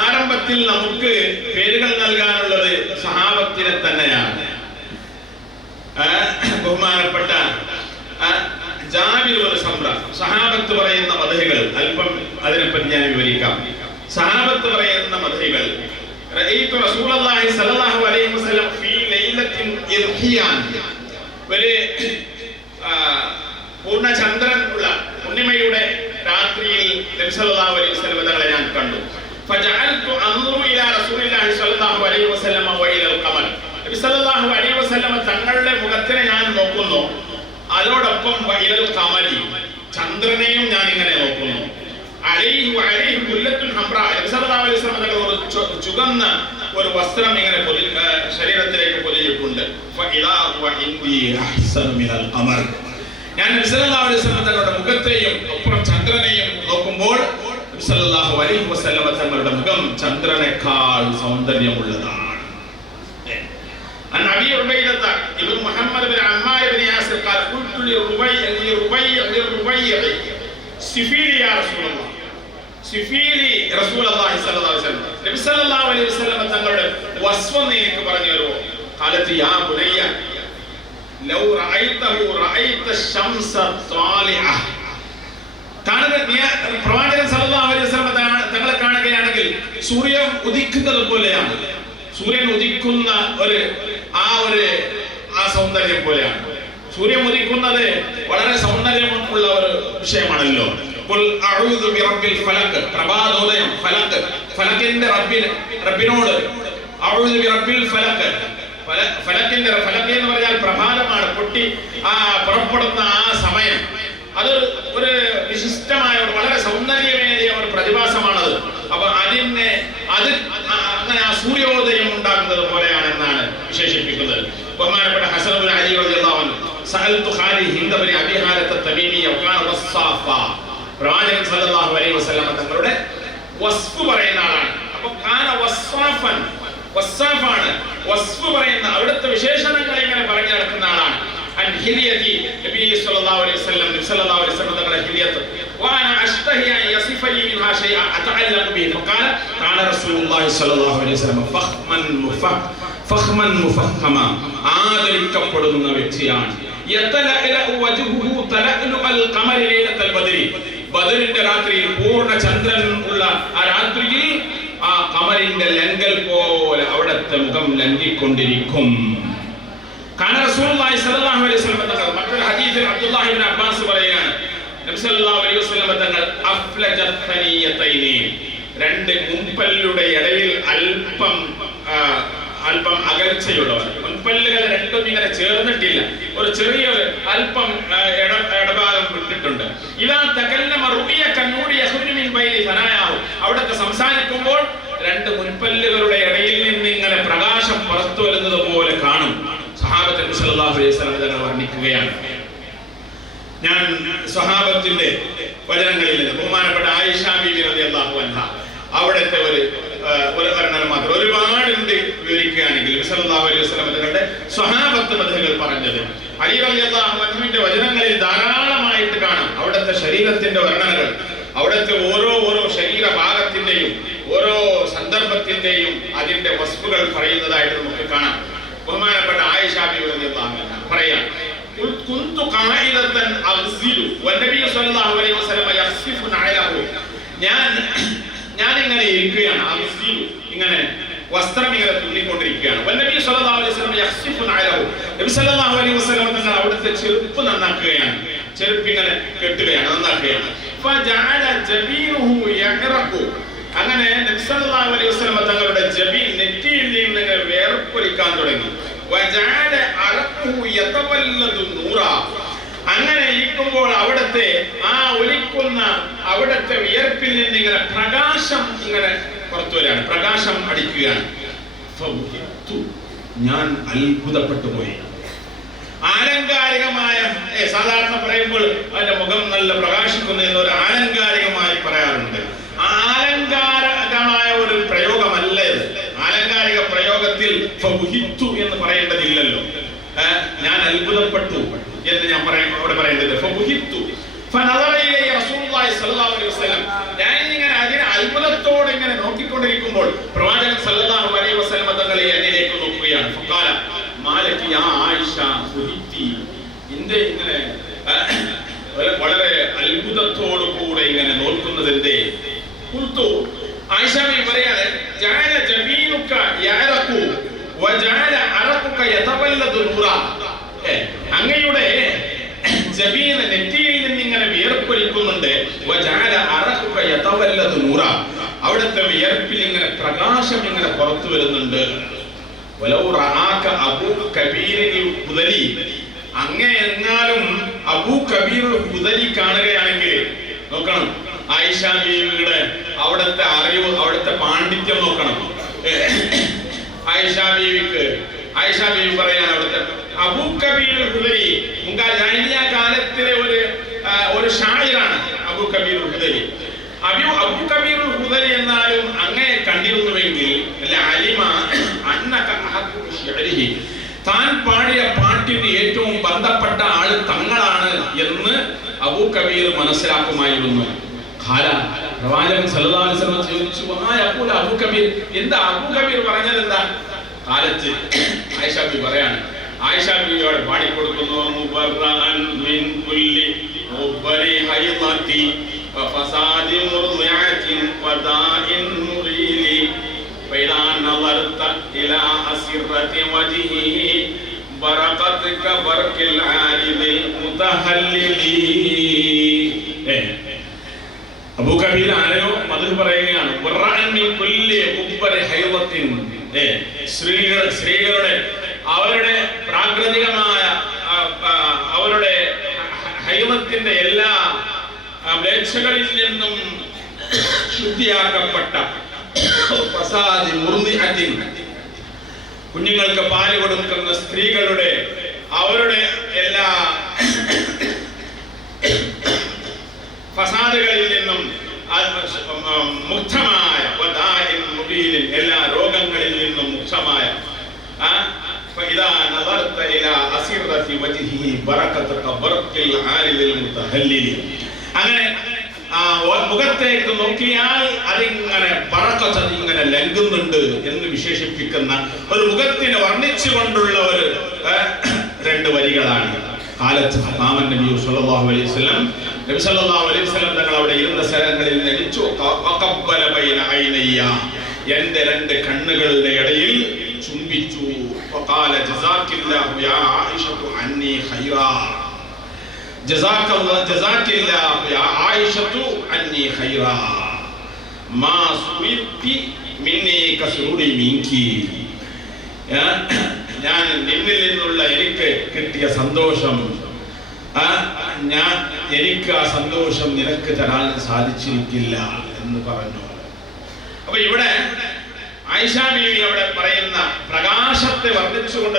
ആരംഭത്തിൽ നമുക്ക് പേരുകൾ നൽകാനുള്ളത് സ്വഹാബത്തിനെ തന്നെയാണ്. ബഹുമാനപ്പെട്ട ജാബിർ ഇബ്നു സമ്ര സ്വഹാബത്ത് പറയുന്ന മദ്ഹുകൾ അല്പം അതിനെപ്പറ്റി ഞാൻ വിവരിക്കാം. സ്വഹാബത്ത് പറയുന്ന മദ്ഹുകൾ: റഅയ്തു റസൂലുള്ളാഹി സ്വല്ലല്ലാഹു അലൈഹി വസല്ലം ഫീ ലൈലത്തിൻ ഇർഹിയാൻ, ഒരു പൂർണ്ണചന്ദ്രൻ ഉള്ള പൂർണിമയുടെ രാത്രിയിൽ നബി സല്ലല്ലാഹു അലൈഹി വസല്ലം തങ്ങളെ ഞാൻ കണ്ടു. ഫജഅൽതു അൻദുറു ഇലാ റസൂലില്ലാഹി സ്വല്ലല്ലാഹു അലൈഹി വസല്ലം വ ഇലൽ ഖമർ, നബി സല്ലല്ലാഹു അലൈഹി വസല്ലം തങ്ങളുടെ മുഖത്തിനെ ഞാൻ നോക്കുന്നു, അതോടൊപ്പം വ ഇലൽ ഖമരി, ചന്ദ്രനെയും ഞാൻ ഇങ്ങനെ നോക്കുന്നു. അലൈഹി വഅലൈഹി കുല്ലത്തുൻ ഹംറാ, നബി സല്ലല്ലാഹു അലൈഹി വസല്ലം തങ്ങൾ ഒരു ചുവന്ന ഒരു വസ്ത്രം ഇങ്ങനെ ശരീരത്തിലേക്ക് പൊതിഞ്ഞിട്ടുണ്ട്. ഫഇദാ ഹുവ ഇൻദി അഹ്സനു മിനൽ ഖമർ, ഞാൻ നബി സല്ലല്ലാഹു അലൈഹി വസല്ലം തങ്ങളുടെ മുഖത്തെയും ഒപ്പം ചന്ദ്രനെയും നോക്കുമ്പോൾ നബി സല്ലല്ലാഹു അലൈഹി വസല്ലം തങ്ങളുടെ മുഖം ചന്ദ്രനേക്കാൾ സൗന്ദര്യമുള്ളതാണ്. عن أبي عبيدة ابن محمد بن عمار بن ياسر قال قلت للربيع سفيلي يا رسول الله, സിഫീലി റസൂലുള്ളാഹി സ്വല്ലല്ലാഹു അലൈഹി വസല്ലം, നബി സല്ലല്ലാഹു അലൈഹി വസല്ലം തങ്ങളുടെ വസ്ഫം എനിക്ക് പറഞ്ഞു തരുമോ? ഖാലത്ത് യാ ബുനയ്യ ലൗ റഅയ്തഹു റഅയ്ത ശംസ ത്വാലിഅ, പ്രവാചകൻ സല്ലല്ലാഹു അലൈഹി വസല്ലം തങ്ങളെ കാണുകയാണെങ്കിൽ സൂര്യൻ ഉദിക്കുന്നത് പോലെയാണ്. സൂര്യൻ ഉദിക്കുന്ന ആ സൗന്ദര്യം പോലെയാണ്. സൂര്യൻ ഉദിക്കുന്നത് വളരെ സൗന്ദര്യമുള്ള ഒരു വിഷയമാണല്ലോ. പ്രഭാതോദയം, ഫലക്കിന്റെ റബ്ബിനോട് ഫലക്കിന്റെ ഫലക്ക് എന്ന് പറഞ്ഞാൽ പ്രഭാതമാണ്, പൊട്ടി പുറപ്പെടുന്ന ആ സമയം. അത് ഒരു വിശിഷ്ടമായ വളരെ സൗന്ദര്യമേറിയ ഒരു പ്രതിഭാസമാണത്. അപ്പൊ അങ്ങനെ ആ സൂര്യോദയം ഉണ്ടാകുന്നത് പോലെയാണെന്നാണ് വിശേഷിപ്പിക്കുന്നത്. ബഹുമാനപ്പെട്ട ഹസൻ ഇബ്നു അലി റളിയല്ലാഹു അൻഹു സഅൽതു ഖാലി ഹിന്ദ ബിൻ അബി ഹാരത തമീമി വകാന വസ്സാഫ, പ്രവാചകൻ സല്ലല്ലാഹു അലൈഹി വസല്ലം തങ്ങളുടെ വസ്ഫ് പറയുന്ന ആളാണ്. അപ്പൊ കാന വസ്സാഫൻ, വസ്സാഫാണ്, വസ്ഫ് പറയുന്ന അവിടുത്തെ വിശേഷണങ്ങൾ ഇങ്ങനെ പറഞ്ഞു നടക്കുന്ന ആളാണ്. അൻ ഹിലിയതി നബി സല്ലല്ലാഹു അലൈഹി വസല്ലം, നബി സല്ലല്ലാഹു അലൈഹി വസല്ലം തങ്ങളുടെ ഹിലിയത്ത്. وانا اشتهي ان يصف لي منها شيئا اتعلق به فقال كان رسول الله صلى الله عليه وسلم فخما مفخما, ആദരിക്കപ്പെടുന്ന വ്യക്തിയാണ്. ബദറിന്റെ രാത്രിയിൽ പൂർണ്ണ ചന്ദ്രൻ ഉള്ള ആ രാത്രിയിൽ ആ ഖമറിന്റെ ലങ്കൽ പോലെ അവിടുത്തെ മുഖം ലംഘിക്കൊണ്ടിരിക്കും. കാന റസൂലുള്ളാഹി സ്വല്ലല്ലാഹു അലൈഹി വസല്ലം തങ്ങൾ മറ്റൊരു ഹദീസിൽ അബ്ദുല്ലാഹി ഇബ്നു അബ്ബാസ് പറയുകയാണ്, നബി സല്ലല്ലാഹു അലൈഹി വസല്ലം തങ്ങൾ അഫ്ലജത്തനിയതൈനി, രണ്ട് മുൻപല്ലുടെ ഇടയിൽ അല്പം അകൽച്ചയുള്ളവർ. മുൻപല്ലുകൾ രണ്ടും ഇങ്ങനെ ചേർന്നിട്ടില്ല, ഒരു ചെറിയൊരു അല്പം ഇടഭാഗം വിട്ടിട്ടുണ്ട്. ഇതാ തകല്ലമ റുബിയ കന്നൂരി യഖ്റുജു മിൻ ബൈനി ഫനായാഹു, അവിടത്തെ സംസാരിക്കുമ്പോൾ രണ്ട് മുൻപല്ലുകളുടെ ഇടയിൽ നിന്ന് ഇങ്ങനെ പ്രകാശം പുറത്തു വരുന്നത് പോലെ കാണും. സഹാബത്ത് നബി സല്ലല്ലാഹു അലൈഹി വസല്ലം തങ്ങൾ വർണ്ണിക്കുകയാണ്. ഞാൻ സ്വഹാബത്തിന്റെ വചനങ്ങളിൽ നിന്ന് ബഹുമാനപ്പെട്ട ആയിഷ ബീവി റളിയല്ലാഹു അൻഹ അവിടുത്തെ ഒരു വർണ്ണന മാത്രം, ഒരുപാടുണ്ട് വിവരിക്കുകയാണെങ്കിൽ. നബി സല്ലല്ലാഹു അലൈഹി വസല്ലം തങ്ങളുടെ സ്വഹാബത്ത് മദ്ഹുകൾ പറഞ്ഞത് അലി റളിയല്ലാഹു അൻഹുവിന്റെ വചനങ്ങളിൽ ധാരാളമായിട്ട് കാണാം. അവിടുത്തെ ശരീരത്തിന്റെ വർണ്ണനകൾ, അവിടുത്തെ ഓരോ ശരീരഭാഗത്തിന്റെയും ഓരോ സന്ദർഭത്തിന്റെയും അതിന്റെ വസ്തുക്കൾ പറയുന്നതായിട്ട് നമുക്ക് കാണാം. ബഹുമാനപ്പെട്ട ആയിഷ ബീവി റളിയല്ലാഹു അൻഹ പറയാം, കുന്തു ഖായിദതൻ അഗ്സിലു വന്നബി സ്വല്ലല്ലാഹു അലൈഹി വസല്ലം യഖ്സിഫു നഅലഹു, ഞാൻ ഇങ്ങനെ ഇരിക്കുകയാണ്, അഗ്സിലു ഇങ്ങനെ വസ്ത്രം ഇങ്ങനെ തുന്നിക്കൊണ്ടിരിക്കുകയാണ്. നബി സല്ലല്ലാഹു അലൈഹി വസല്ലം യഖ്സിഫു അലഹു, നബി സല്ലല്ലാഹു അലൈഹി വസല്ലം തങ്ങൾ അവിടുത്തെ ചെരുപ്പ് നന്നാക്കുകയാണ്, ചെരുപ്പ് ഇങ്ങനെ കെട്ടുകയാണ്, നന്നാക്കുകയാണ്. ഫജഅല ജബീനുഹു യഹ്റഖു, അങ്ങനെ നബി സല്ലല്ലാഹു അലൈഹി വസല്ലം തങ്ങളുടെ ജബീൻ, നെറ്റിയിൽ നിന്ന് ഇങ്ങനെ വേർപ്പൊലിക്കാൻ തുടങ്ങി. വജഅല അറഖുഹു യതവല്ലദു നൂറ, അങ്ങനെ ഇരിക്കുമ്പോൾ അവിടുത്തെ ആ ഒലിക്കുന്ന അവിടുത്തെ വിയർപ്പിൽ നിന്ന് ഇങ്ങനെ പ്രകാശം ഇങ്ങനെ പുറത്തു വരികയാണ്, പ്രകാശം അടിക്കുകയാണ്. ഞാൻ അത്ഭുതപ്പെട്ടു പോയി. ആലങ്കാരികമായ, സാധാരണ പറയുമ്പോൾ അതിന്റെ മുഖം നല്ല പ്രകാശിക്കുന്നു എന്നൊരു ആലങ്കാരികമായി പറയാറുണ്ട്. ആലങ്കാരികമായ ഒരു പ്രയോഗമല്ല ഇത്. ആലങ്കാരിക പ്രയോഗത്തിൽ എന്ന് പറയേണ്ടതില്ലല്ലോ. ഞാൻ അത്ഭുതപ്പെട്ടു എന്ന് ഞാൻ അവിടെ പറയേണ്ടത്. ഞാൻ ഇങ്ങനെ അതിനെ അത്ഭുതത്തോടെ ഇങ്ങനെ നോക്കിക്കൊണ്ടിരിക്കുമ്പോൾ പ്രവാചകൻ സല്ലല്ലാഹു അലൈഹി വസല്ലം തങ്ങൾ എന്നിലേക്ക് നോക്കുകയാണ്. ഫഖാല മാലകി യാ ആയിഷ ഫുഹിത്തി, ഇങ്ങനെ വളരെ അത്ഭുതത്തോടു കൂടെ ഇങ്ങനെ നോക്കുന്നതിന്റെ ഖുൽതു, ആയിഷ പറയാണ്, ജഅല ജബീനുക യഅറഖു വജഅല അറഖുക യതവല്ലദു നൂറ, അങ്ങയുടെ ജബീൻ നെറ്റിയിൽ നിന്ന് ഇങ്ങനെ വിയർപ്പൊലിക്കുന്നുണ്ട്. വജഅല അറഖുക യതവല്ലദു നൂറ, അവിടുത്തെ വിയർപ്പിൽ ഇങ്ങനെ പ്രകാശം ഇങ്ങനെ പുറത്തു വരുന്നുണ്ട്. വലൗ റആക അബൂ കബീറുൽ ഹുദലി, അങ്ങേ എങ്ങാനും അബൂ കബീറുൽ ഹുദലി കാണുകയാണെങ്കിൽ നോക്കണം, ആയിഷ ബീവിയുടെ അവിടുത്തെ അറിവ്, അവിടുത്തെ പാണ്ഡിത്യം നോക്കണം. ആയിഷ ബീവി പറയാണ്, അവിടുത്തെ അബൂ കബീറുൽ ഹുദലി ജാഹിലിയ്യ കാലത്തിലെ ഒരു ഷായിറാണ് അബൂ കബീറുൽ ഹുദലി. അബൂ കബീറുൽ ഹുദലി എന്നാലും അങ്ങയെ കണ്ടിരുന്നുവെങ്കിൽ അലിമ അന്നക അഹഖു ബിശിഅരിഹി, താൻ പാടിയ പാട്ടിന് ഏറ്റവും ബന്ധപ്പെട്ട ആള് തങ്ങളാണ് എന്ന് അബൂ കബീർ മനസ്സിലാക്കുമായിരുന്നു. പ്രവാചകൻ സല്ലല്ലാഹു അലൈഹി വസല്ലം ചോദിച്ചു, അബൂ കബീർ, എന്താ അബൂ കബീർ പറഞ്ഞത് എന്താ? കാലത്ത് ആയിഷ ബി പറയാണ്, ആയിഷ ബിയോട് പാടിക്കൊടുക്കുന്നു, മുബറഅൻ മിൻ കുല്ലി മുബരി ഹൈളതി വഫസാദി മുർദിഅതിൻ വദാഇൻ മുരീലി ഫൈദാ നളർത ഇലാ അസിറതി വജ്ഹിഹി ബറകത്ക ബർകിൽ ആരിദിൽ മുതഹല്ലിലി. അബൂ കബീർ ആരെയോ മദ്ഹ് പറയുകയാണ്. മുബറഅൻ മിൻ കുല്ലി മുബരി ഹൈളതിൻ, സ്ത്രീകളുടെ അവരുടെ പ്രാകൃതികമായ അവരുടെ ഹൈമത്തിന്റെ എല്ലാ മ്ലേച്ഛകളിൽ നിന്നും ശുദ്ധിയാക്കപ്പെട്ട കുഞ്ഞുങ്ങൾക്ക് പാല് കൊടുക്കുന്ന സ്ത്രീകളുടെ അവരുടെ എല്ലാ ഫസാദുകളിൽ നിന്നും മുക്തമായ, എല്ലാ രോഗങ്ങളിൽ നിന്നും മുക്തമായ, അങ്ങനെ മുഖത്തേക്ക് നോക്കിയാൽ അതിങ്ങനെ ബറക്കത്ത് ഇങ്ങനെ ലംഘുന്നുണ്ട് എന്ന് വിശേഷിപ്പിക്കുന്ന ഒരു മുഖത്തിനെ വർണ്ണിച്ചുകൊണ്ടുള്ള ഒരു രണ്ട് വരികളാണ്. കാലത്ത് നബി സല്ലല്ലാഹു അലൈഹി വസല്ലം തങ്ങൾ അവിടെ ഇരുന്ന സ്ഥലങ്ങളിൽ നടിച്ചു. എന്റെ രണ്ട് കണ്ണുകളുടെ ഇടയിൽ ചുംബിച്ചു. وقال جزاك الله يا عائشة عني خيرا, جزاك الله يا عائشة عني خيرا ما سررت مني كسروري منك. ഞാൻ നിന്നിൽ നിന്നുള്ള എനിക്ക് കിട്ടിയ സന്തോഷം, എനിക്ക് ആ സന്തോഷം നിനക്ക് തരാൻ സാധിച്ചിരിക്കില്ല എന്ന് പറഞ്ഞു. അപ്പൊ ഇവിടെ ആയിഷ ബീവി അവിടെ പറയുന്ന പ്രകാശത്തെ വർണ്ണിച്ചുകൊണ്ട്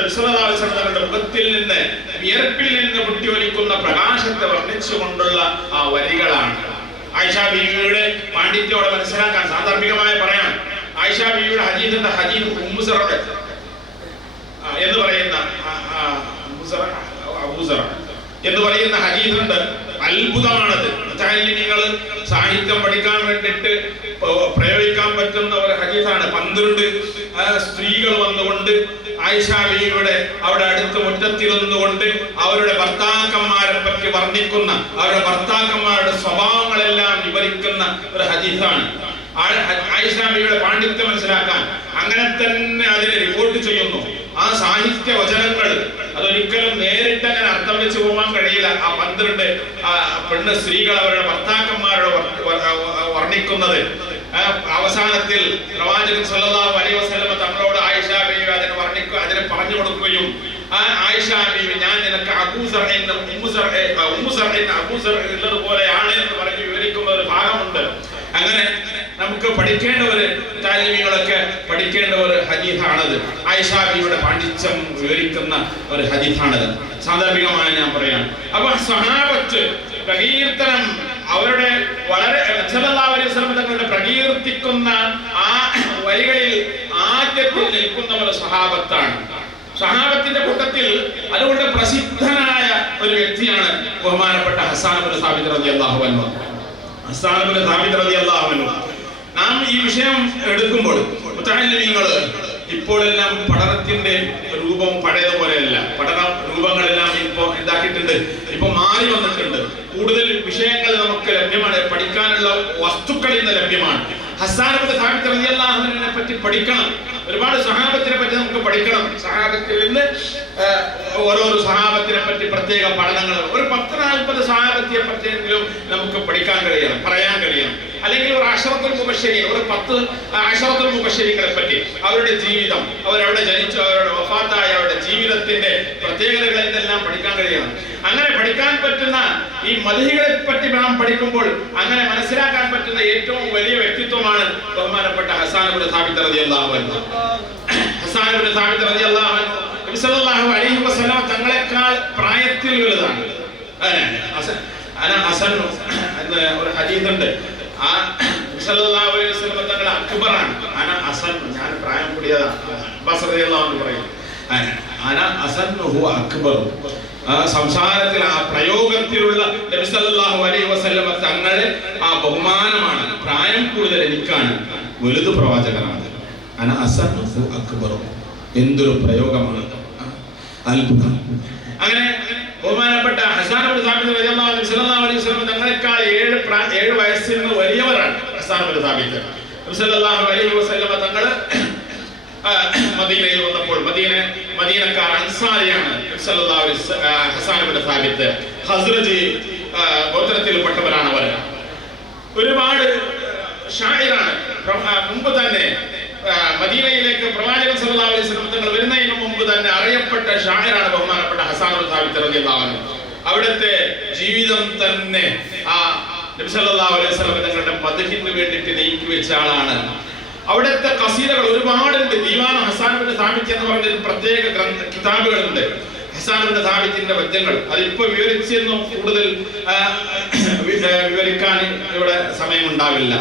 തങ്ങളുടെ മുഖത്തിൽ നിന്ന് വിയർപ്പിൽ നിന്ന് പൊട്ടിയൊലിക്കുന്ന പ്രകാശത്തെ വർണ്ണിച്ചുകൊണ്ടുള്ള ആ വരികളാണ്. ആയിഷ ബീവിയുടെ പാണ്ഡിത്യോടെ മനസ്സിലാക്കാൻ സാന്ദർഭികമായി പറയാം. ആയിഷ ബീവിയുടെ ഹദീസിന്റെ ഹദീസ് ഉമ്മുസറ എന്ന് പറയുന്ന എന്ന് പറയുന്ന ഹദീസുണ്ട്. അത്ഭുതമാണത്. നിങ്ങൾ സാഹിത്യം പഠിക്കാൻ വേണ്ടിട്ട് പ്രയോഗിക്കാൻ പറ്റുന്ന ഒരു ഹദീസാണ്. 12 സ്ത്രീകൾ വന്നുകൊണ്ട് ആയിഷ ബീവിയുടെ അവിടെ അടുത്ത മുറ്റത്തിരുന്നുകൊണ്ട് അവരുടെ ഭർത്താക്കന്മാരെ പറ്റി വർണ്ണിക്കുന്ന, അവരുടെ ഭർത്താക്കന്മാരുടെ സ്വഭാവങ്ങളെല്ലാം വിവരിക്കുന്ന ഒരു ഹദീസാണ്. ആയിഷ ബീവിയുടെ പാണ്ഡിത്യം മനസ്സിലാക്കാൻ അങ്ങനെ തന്നെ അതിനെ റിപ്പോർട്ട് ചെയ്യുന്നു. ആ സാഹിത്യ വചനങ്ങൾ അതൊരിക്കലും നേരിട്ട് അങ്ങനെ അർത്ഥം വെച്ച് പോകാൻ കഴിയില്ല. ആ 12 പെണ്ണ് സ്ത്രീകൾ അവരുടെ ഭർത്താക്കന്മാരോട് വർണ്ണിക്കുന്നത് അവസാനത്തിൽ പ്രവാചകൻ സല്ലല്ലാഹു അലൈഹി വസല്ലം തങ്ങളോട് ആയിഷ ബീവി അതിനെ പറഞ്ഞു കൊടുക്കുകയും ആയിഷ ബീവി ഞാൻ നിനക്ക് ഉള്ളതുപോലെയാണ് എന്ന് പറഞ്ഞ് വിവരിക്കുന്ന ഒരു ഭാഗമുണ്ട്. അങ്ങനെ നമുക്ക് പഠിക്കേണ്ട ഒരു താലിമികളൊക്കെ പഠിക്കേണ്ട ഒരു ഹദീസാണത്. ആയിഷ ബീവിയുടെ പാണ്ഡിത്യം വിവരിക്കുന്ന ഒരു ഹദീസാണത്. സാന്ദർഭികമായി ഞാൻ പറയാം. അപ്പൊ സഹാബത്ത് പ്രകീർത്തനം അവരുടെ വളരെ സല്ലല്ലാഹു അലൈഹി വസല്ലം തങ്ങളുടെ പ്രകീർത്തിക്കുന്ന ആ വരികളിൽ ആദ്യത്തിൽ നിൽക്കുന്ന ഒരു സഹാബത്താണ്. സഹാബത്തിന്റെ കൂട്ടത്തിൽ അതുകൊണ്ട് പ്രസിദ്ധനായ ഒരു വ്യക്തിയാണ് ബഹുമാനപ്പെട്ട ഹസ്സാൻ ഇബ്നു സാബിത് റളിയല്ലാഹു അൻഹു. ഹസ്സാൻ ഇബ്നു സാബിത് റളിയല്ലാഹു അൻഹു നാം ഈ വിഷയം എടുക്കുമ്പോൾ മുതഅല്ലിമീങ്ങൾ ഇപ്പോഴെല്ലാം പഠനത്തിന്റെ രൂപം പഴയതുപോലെയല്ല. പഠന രൂപങ്ങളെല്ലാം ഇപ്പോൾ എന്താക്കിയിട്ടുണ്ട്, ഇപ്പൊ മാറി വന്നിട്ടുണ്ട്. കൂടുതൽ വിഷയങ്ങൾ നമുക്ക് ലഭ്യമാണ്, പഠിക്കാനുള്ള വസ്തുക്കൾ ഇന്ന് ലഭ്യമാണ്. ഹസ്സാൻ ഇബ്നു സാബിത് റളിയല്ലാഹു അൻഹുവിനെ പറ്റി പഠിക്കണം. ഒരുപാട് സഹാബത്തിനെ പറ്റി നമുക്ക് പഠിക്കണം. സഹാബത്തിൽ നിന്ന് ഓരോരോ സഹാബത്തിനെ പറ്റി പ്രത്യേക പഠനങ്ങൾ, ഒരു 10-40 സഹാബത്തിയെ പറ്റിയെങ്കിലും നമുക്ക് പഠിക്കാൻ കഴിയണം, പറയാൻ കഴിയണം. അല്ലെങ്കിൽ ഒരു അശറത്തുൽ മുബശ്ശരീൻ, ഒരു 10 അശറത്തുൽ മുബശ്ശരീങ്ങളെ പറ്റി, അവരുടെ ജീവിതം, അവരവിടെ ജനിച്ചു, അവരുടെ വഫാത്തായ അവരുടെ ജീവിതത്തിന്റെ പ്രത്യേകതകൾ എന്തെല്ലാം പഠിക്കാൻ കഴിയണം. അങ്ങനെ പഠിക്കാൻ പറ്റുന്ന ഈ മദ്ഹികളെ പറ്റി നാം പഠിക്കുമ്പോൾ അങ്ങനെ മനസ്സിലാക്കാൻ പറ്റുന്ന ഏറ്റവും വലിയ വ്യക്തിത്വമാണ് ബഹുമാനപ്പെട്ട ഹസ്സാൻ ഇബ്നു സാബിത് റളിയല്ലാഹു അൻഹു. ഹസ്സാൻ ഇബ്നു സാബിത് റളിയല്ലാഹു അൻഹു നബി സല്ലല്ലാഹു അലൈഹി വസല്ലം തങ്ങളെക്കാൾ പ്രായത്തിൽ വലുതാണ്. ഹസൻ എന്ന ഒരു ഹദീസ് ഉണ്ട്. ആ നബി സല്ലല്ലാഹു അലൈഹി വസല്ലം തങ്ങൾ അക്ബറാണ്. ഹസൻ, ഞാൻ പ്രായം കൂടിയതാണ്. അബ്ബാസ് റളിയല്ലാഹു അൻഹു പറയും അക്ബർ. സംസാരത്തിൽ ആ പ്രയോഗത്തിലുള്ള നബി സല്ലല്ലാഹു അലൈഹി വസല്ലം തങ്ങളെ ആ ബഹുമാനമാണ്. പ്രായം കൂടുതൽ എനിക്കാണ്, വലുത് പ്രവാചകനാണ്. അക്ബർ, എന്തൊരു പ്രയോഗമാണ്, അത്ഭുതം. അങ്ങനെ ബഹുമാനപ്പെട്ട ഹസ്സാൻ ഇബ്നു സാബിത് റളിയല്ലാഹു അൻഹു സല്ലല്ലാഹു അലൈഹി വസല്ലം തങ്ങളെക്കാൾ 7 വയസ്സിന് വലിയവരാണ്. ഹസ്സാൻ ഇബ്നു സാബിത് നബി സല്ലല്ലാഹു അലൈഹി വസല്ലം തങ്ങൾ മദീനയിൽ വന്നപ്പോൾ മദീനക്കാർ അൻസാരിയാണ്. ഹസ്സാൻ ഇബ്നു സാബിത് ഖസ്റജ് ഗോത്രത്തിൽപ്പെട്ടവരാണ് അവർ. ഒരുപാട് ഷായിറാണ്. മുമ്പ് തന്നെ മദീനയിലേക്ക് പ്രവാചകൻ സല്ലല്ലാഹു അലൈഹി വസല്ലം തങ്ങൾ വരുന്നതിന് മുമ്പ് തന്നെ അറിയപ്പെട്ട ഷായിറാണ് ബഹുമാനപ്പെട്ട ഹസ്സാൻ ഇബ്നു സാബിത് റളിയല്ലാഹു അൻഹു. അവിടുത്തെ ജീവിതം തന്നെ ആ നബി സല്ലല്ലാഹു അലൈഹി വസല്ലം തങ്ങളുടെ മദ്ഹിന് വേണ്ടിയിട്ട് നീക്കി വെച്ച ആളാണ്. അവിടുത്തെ ഖസീദകൾ ഒരുപാടുണ്ട്. ദീവാൻ ഹസ്സാൻ ഇബ്നു സാബിത് എന്ന് പറഞ്ഞ പ്രത്യേക കിതാബുകളുണ്ട്. ഹസ്സാൻ ഇബ്നു സാബിത്തിന്റെ പദ്യങ്ങൾ അതിപ്പോ വിവരിച്ചെന്നും കൂടുതൽ വിവരിക്കാൻ ഇവിടെ സമയമുണ്ടാവില്ല.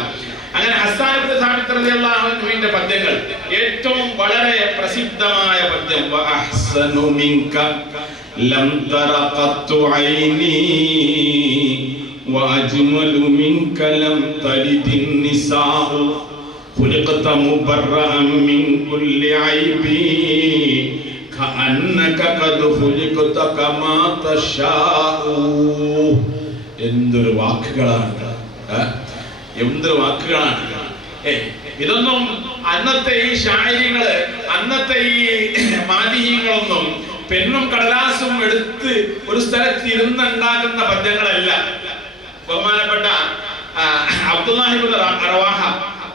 അങ്ങനെ ഹസ്സാൻ ഇബ്നു സാബിത് റളിയല്ലാഹു അൻഹുവിന്റെ പദ്യങ്ങൾ ഏറ്റവും വളരെ പ്രസിദ്ധമായ പദ്യം വഅഹ്സനു മിൻക ലം തറ ഖത്തു ഐനി വഅജ്മലു മിൻക ലം തലിദിൻ നിസാഉ خلقت مبرأ من كل عيب كأنك قد خلقت كما تشاء. എന്തൊരു വാക്കുകളാണ്, എന്തൊരു വാക്കുകളാണ്. ഇതൊന്നും അന്നത്തെ ഈ ശായരികള്, അന്നത്തെ ഈ മാദിഹീങ്ങളൊന്നും പെണ്ണും കടലാസും എടുത്ത് ഒരു സ്ഥലത്ത് ഇരുന്നുണ്ടാക്കുന്ന പദ്യങ്ങളല്ല. ബഹുമാനപ്പെട്ട അബ്ദുല്ലാഹി ഇബ്നു റവാഹ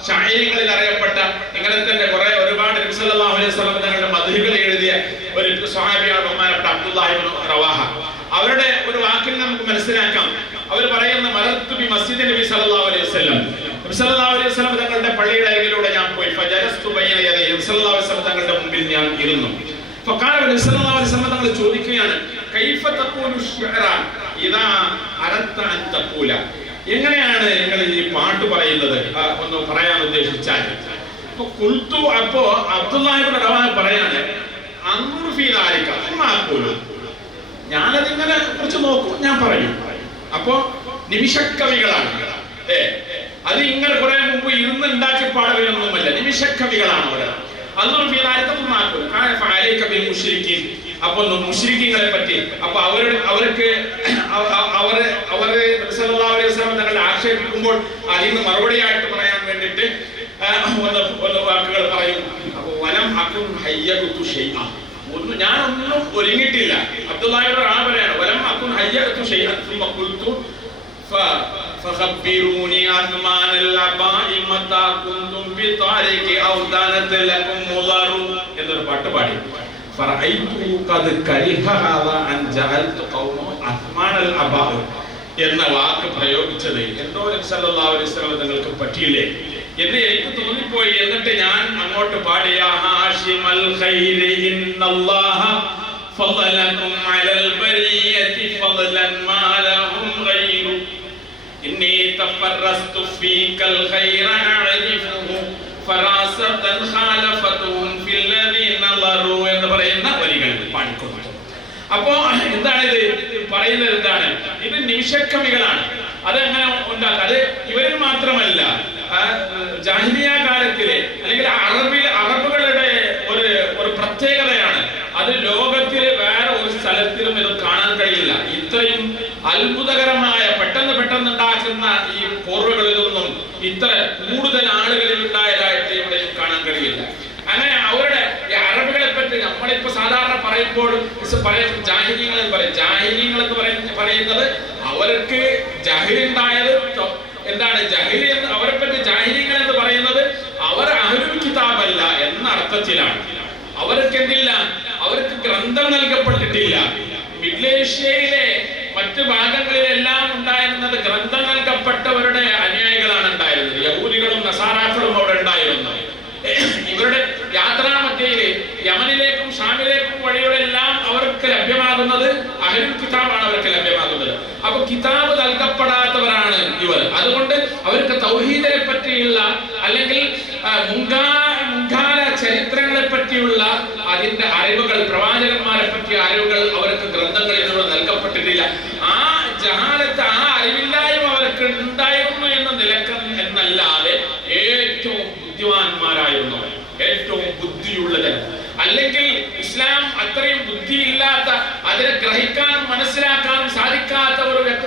ഷായരികളിൽ അറിയപ്പെട്ട ഇങ്ങനെ തന്നെ ഒരുപാട് നബി സല്ലല്ലാഹു അലൈഹി വസല്ലം തങ്ങളുടെ മദ്ഹികൾ എഴുതിയ ഒരു സ്വഹാബിയാണ് ബഹുമാനപ്പെട്ട അബ്ദുല്ലാഹി ഇബ്നു റവാഹ. അവരുടെ ഒരു വാക്കിൽ നമുക്ക് മനസ്സിലാക്കാം. അവർ പറയുന്ന മറത്തു ബി മസ്ജിദ് നബി സല്ലല്ലാഹു അലൈഹി വസല്ലം, നബി സല്ലല്ലാഹു അലൈഹി വസല്ലം തങ്ങളുടെ പള്ളിയുടെ അരികിലൂടെ ഞാൻ പോയി. ഫജലസ്തു ബൈന യദൈഹി, നബി സല്ലല്ലാഹു അലൈഹി വസല്ലം തങ്ങളുടെ മുമ്പിൽ ഞാൻ ഇരുന്നു. ഫഖാല നബി സല്ലല്ലാഹു അലൈഹി വസല്ലം തങ്ങൾ ചോദിക്കുകയാണ്, കൈഫ തഖൂലു ശിഅറ ഇദാ അറദ്ത അൻ തഖൂല, എങ്ങനെയാണ് നിങ്ങൾ ഈ പാട്ട് പറയുന്നത് ഒന്ന് പറയാൻ ഉദ്ദേശിച്ചാൽ? അപ്പോ അബ്ദുല്ലാഹി ഇബ്നു റവാഹ പറയാണ്, അൻദുർ ഫീ ദാലിക ഫമാഖൂലു, ഞാനതിങ്ങനെ കുറച്ച് നോക്കും, ഞാൻ പറയും. അപ്പോ നിമിഷക്കവികളാണ്. അത് ഇങ്ങനെ കുറെ മുമ്പ് ഇരുന്ന് ഉണ്ടാക്കി പാടുകയൊന്നുമല്ല, നിമിഷക്കവികളാണ് അവിടെ. അൻദുർ ഫീ ദാലിക ഫമാഖൂലു ഫഅലൈക ബിൽ മുശ്രിക്കീൻ. അപ്പൊ മുശ്രിക്കീങ്ങളെ പറ്റി, അപ്പൊ അവർക്ക് നബി സല്ലല്ലാഹു അലൈഹി വസല്ലം തങ്ങളെ ആക്ഷേപിക്കുമ്പോൾ അതിന് മറുപടിയായിട്ട് പറയാൻ വേണ്ടിയിട്ട് വേണ്ടിയിട്ട് ഒന്ന് വാക്കുകൾ പറയും. അപ്പൊ വലം അകുൻ ഹയ്യഖതു ഷൈഅ, ഞാനൊന്നും ഒരുങ്ങിയിട്ടില്ല. അബ്ദുല്ലാഹിയുടെ ആ പറയാണ് വലം അകുൻ ഹയ്യഖതു ഷൈഅ ثم قلت فخبروني أثمان الأباء متى كنتم بطارق أو دانت لكم مضر എന്നൊരു പാട്ട് പാടി. فرأيته قد كره هذا أن جعلت قومه أثمان الأباء എന്ന വാക്ക് പ്രയോഗിച്ചത് എന്തോ നബി സല്ലല്ലാഹു അലൈഹി വസല്ലം തങ്ങൾക്ക് പറ്റിയില്ലേ എന്ന് എനിക്ക് തോന്നിപ്പോയി. എന്നിട്ട് ഞാൻ അങ്ങോട്ട് പാടിയ ഹാഷിമൽ ഖൈരി ഇന്നല്ലാഹ ഫളലകും അലൽ ബരിയതി ഫളലൻ മാ ലഹും ഗൈറു ഇന്നി തഫറസ്തു ഫീകൽ ഖൈറ അഅരിഫുഹു ഫറാസതൻ ഖാലഫതുഹും ഫില്ലദീന നളറു എന്ന് പറയുന്ന വരികൾ പാടിക്കൊണ്ടു. അപ്പോ എന്താണ് ഇത് പറയുന്നത്? എന്താണ് ഇത്? നിമിഷക്കമികളാണ്. അതെങ്ങനെ ഉണ്ടാക്കുക? അത് ഇവരിൽ മാത്രമല്ല, ജാഹിലിയ കാലത്തിലെ അല്ലെങ്കിൽ അറബുകളുടെ ഒരു പ്രത്യേകതയാണ്. അത് ലോകത്തിലെ വേറെ ഒരു സ്ഥലത്തിലും ഇത് കാണാൻ കഴിയില്ല. ഇത്രയും അത്ഭുതകരമായ പെട്ടെന്ന് ഉണ്ടാക്കുന്ന ഈ പോർവകളിലൊന്നും ഇത്ര കൂടുതൽ ആളുകളിൽ ഉണ്ടായതായിട്ട് ഇവിടെയും കാണാൻ കഴിയില്ല. അങ്ങനെ അവരുടെ അറബികളെ പറ്റി നമ്മളിപ്പോ സാധാരണ പറയുമ്പോൾ ജാഹിലിയങ്ങൾ എന്ന് പറയും. ജാഹിലിയങ്ങൾ എന്ന് പറയുന്നത് അവർക്ക് ജാഹിലുണ്ടായത് എന്താണ്? ജാഹിലി എന്ന് അവരെ പറ്റി ജാഹിലിയങ്ങൾ എന്ന് പറയുന്നത് അവർ അഹ്ലുൽ കിതാബല്ല എന്ന അർത്ഥത്തിലാണ്. അവർക്ക് എന്തില്ല? അവർക്ക് ഗ്രന്ഥം നൽകപ്പെട്ടിട്ടില്ല. മിഡിൽ ഏഷ്യയിലെ മറ്റു ഭാഗങ്ങളിലെല്ലാം ഉണ്ടായിരുന്നത് ഗ്രന്ഥം നൽകപ്പെട്ടവരുടെ അനുയായികളാണ് ഉണ്ടായിരുന്നത്. യഹൂദികളും നസാറാക്കളും അവിടെ ഉണ്ടായിരുന്നു. ഇവരുടെ യാത്രാമധ്യയില് യമനിലേക്കും ഷാമിലേക്കും വഴികളെല്ലാം അവർക്ക് ലഭ്യമാകുന്നത് അഹ്ലുൽ കിതാബാണ് അവർക്ക് ലഭ്യമാകുന്നത്. അപ്പൊ കിതാബ് നൽകപ്പെടാത്തവരാണ് ഇവർ. അതുകൊണ്ട് അവർക്ക് തൗഹീദിനെ പറ്റിയുള്ള അല്ലെങ്കിൽ മുൻകാല ചരിത്രങ്ങളെ പറ്റിയുള്ള അതിന്റെ അറിവുകൾ, പ്രവാചകന്മാരെ പറ്റിയ അറിവുകൾ അവർക്ക് ഗ്രന്ഥങ്ങളിലൂടെ നൽകപ്പെട്ടിട്ടില്ല. ആ ജഹാലത്ത്, ആ അറിവില്ലായ്മ അവർക്ക് ഉണ്ടായിരുന്നു എന്ന നിലക്ക് എന്നല്ലാതെ ഏറ്റവും ബുദ്ധിമാന്മാരായിരുന്നു, ഏറ്റവും ബുദ്ധിയുള്ള ജനം. അല്ലെങ്കിൽ ഇസ്ലാം അത്രയും ബുദ്ധിയില്ലാത്ത, അതിനെ ഗ്രഹിക്കാനും മനസ്സിലാക്കാനും സാധിക്കാത്ത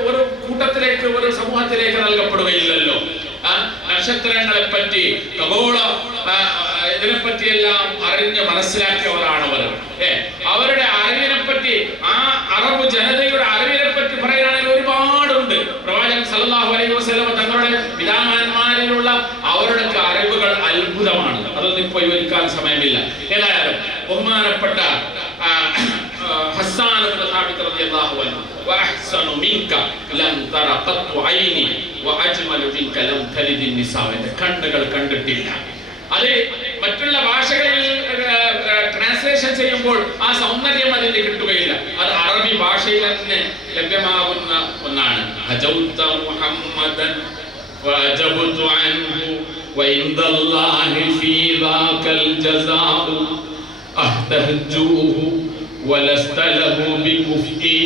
ഒരു കൂട്ടത്തിലേക്ക്, ഒരു സമൂഹത്തിലേക്ക് നൽകപ്പെടുകയില്ലല്ലോ. നക്ഷത്രങ്ങളെ പറ്റി, ഖഗോള ഇതിനെപ്പറ്റിയെല്ലാം അറിഞ്ഞ് മനസ്സിലാക്കിയവരാണ് അവർ. അവരുടെ അറിവിനെ പറ്റി, ആ അറബ് ജനതയുടെ അറിവിനെ പറ്റി പറയുകയാണെങ്കിൽ ഒരുപാടുണ്ട്. പ്രവാചകൻ സല്ലല്ലാഹു അലൈഹി വസല്ലം തങ്ങളുടെ പിതാമഹന്മാരിലുള്ള അവരുടെ അറിവുകൾ അത്ഭുതമാണ്. അതൊന്നും ഇപ്പോൾ വിവരിക്കാൻ സമയമില്ല. ഏതായാലും ബഹുമാനപ്പെട്ട ഹസ്സാൻ ഇബ്നു സാബിത്ത് റളിയല്ലാഹു അൻഹു വഅഹ്സനു മിൻക ലം തറ ഖത്തു ഐനി വഅജ്മലു മിൻക ലം തലിദ് നിസാ, എന്റെ കണ്ണുകൾ കണ്ടിട്ടില്ല. അത് മറ്റുള്ള ഭാഷകളിൽ ട്രാൻസ്ലേഷൻ ചെയ്യുമ്പോൾ ആ സൗന്ദര്യം അതിന് കിട്ടുകയില്ല. അത് അറബി ഭാഷയിൽ തന്നെ ലഭ്യമാകുന്ന ഒന്നാണ്. ഹജൗത മുഹമ്മദൻ വഅജബ്തു അൻഹു വഇൻദല്ലാഹി ഫീ ദാകൽ ജസാഉ അഹ്തഹജൂഹു വലസ്ത ലഹു ബികുഫ്ഇ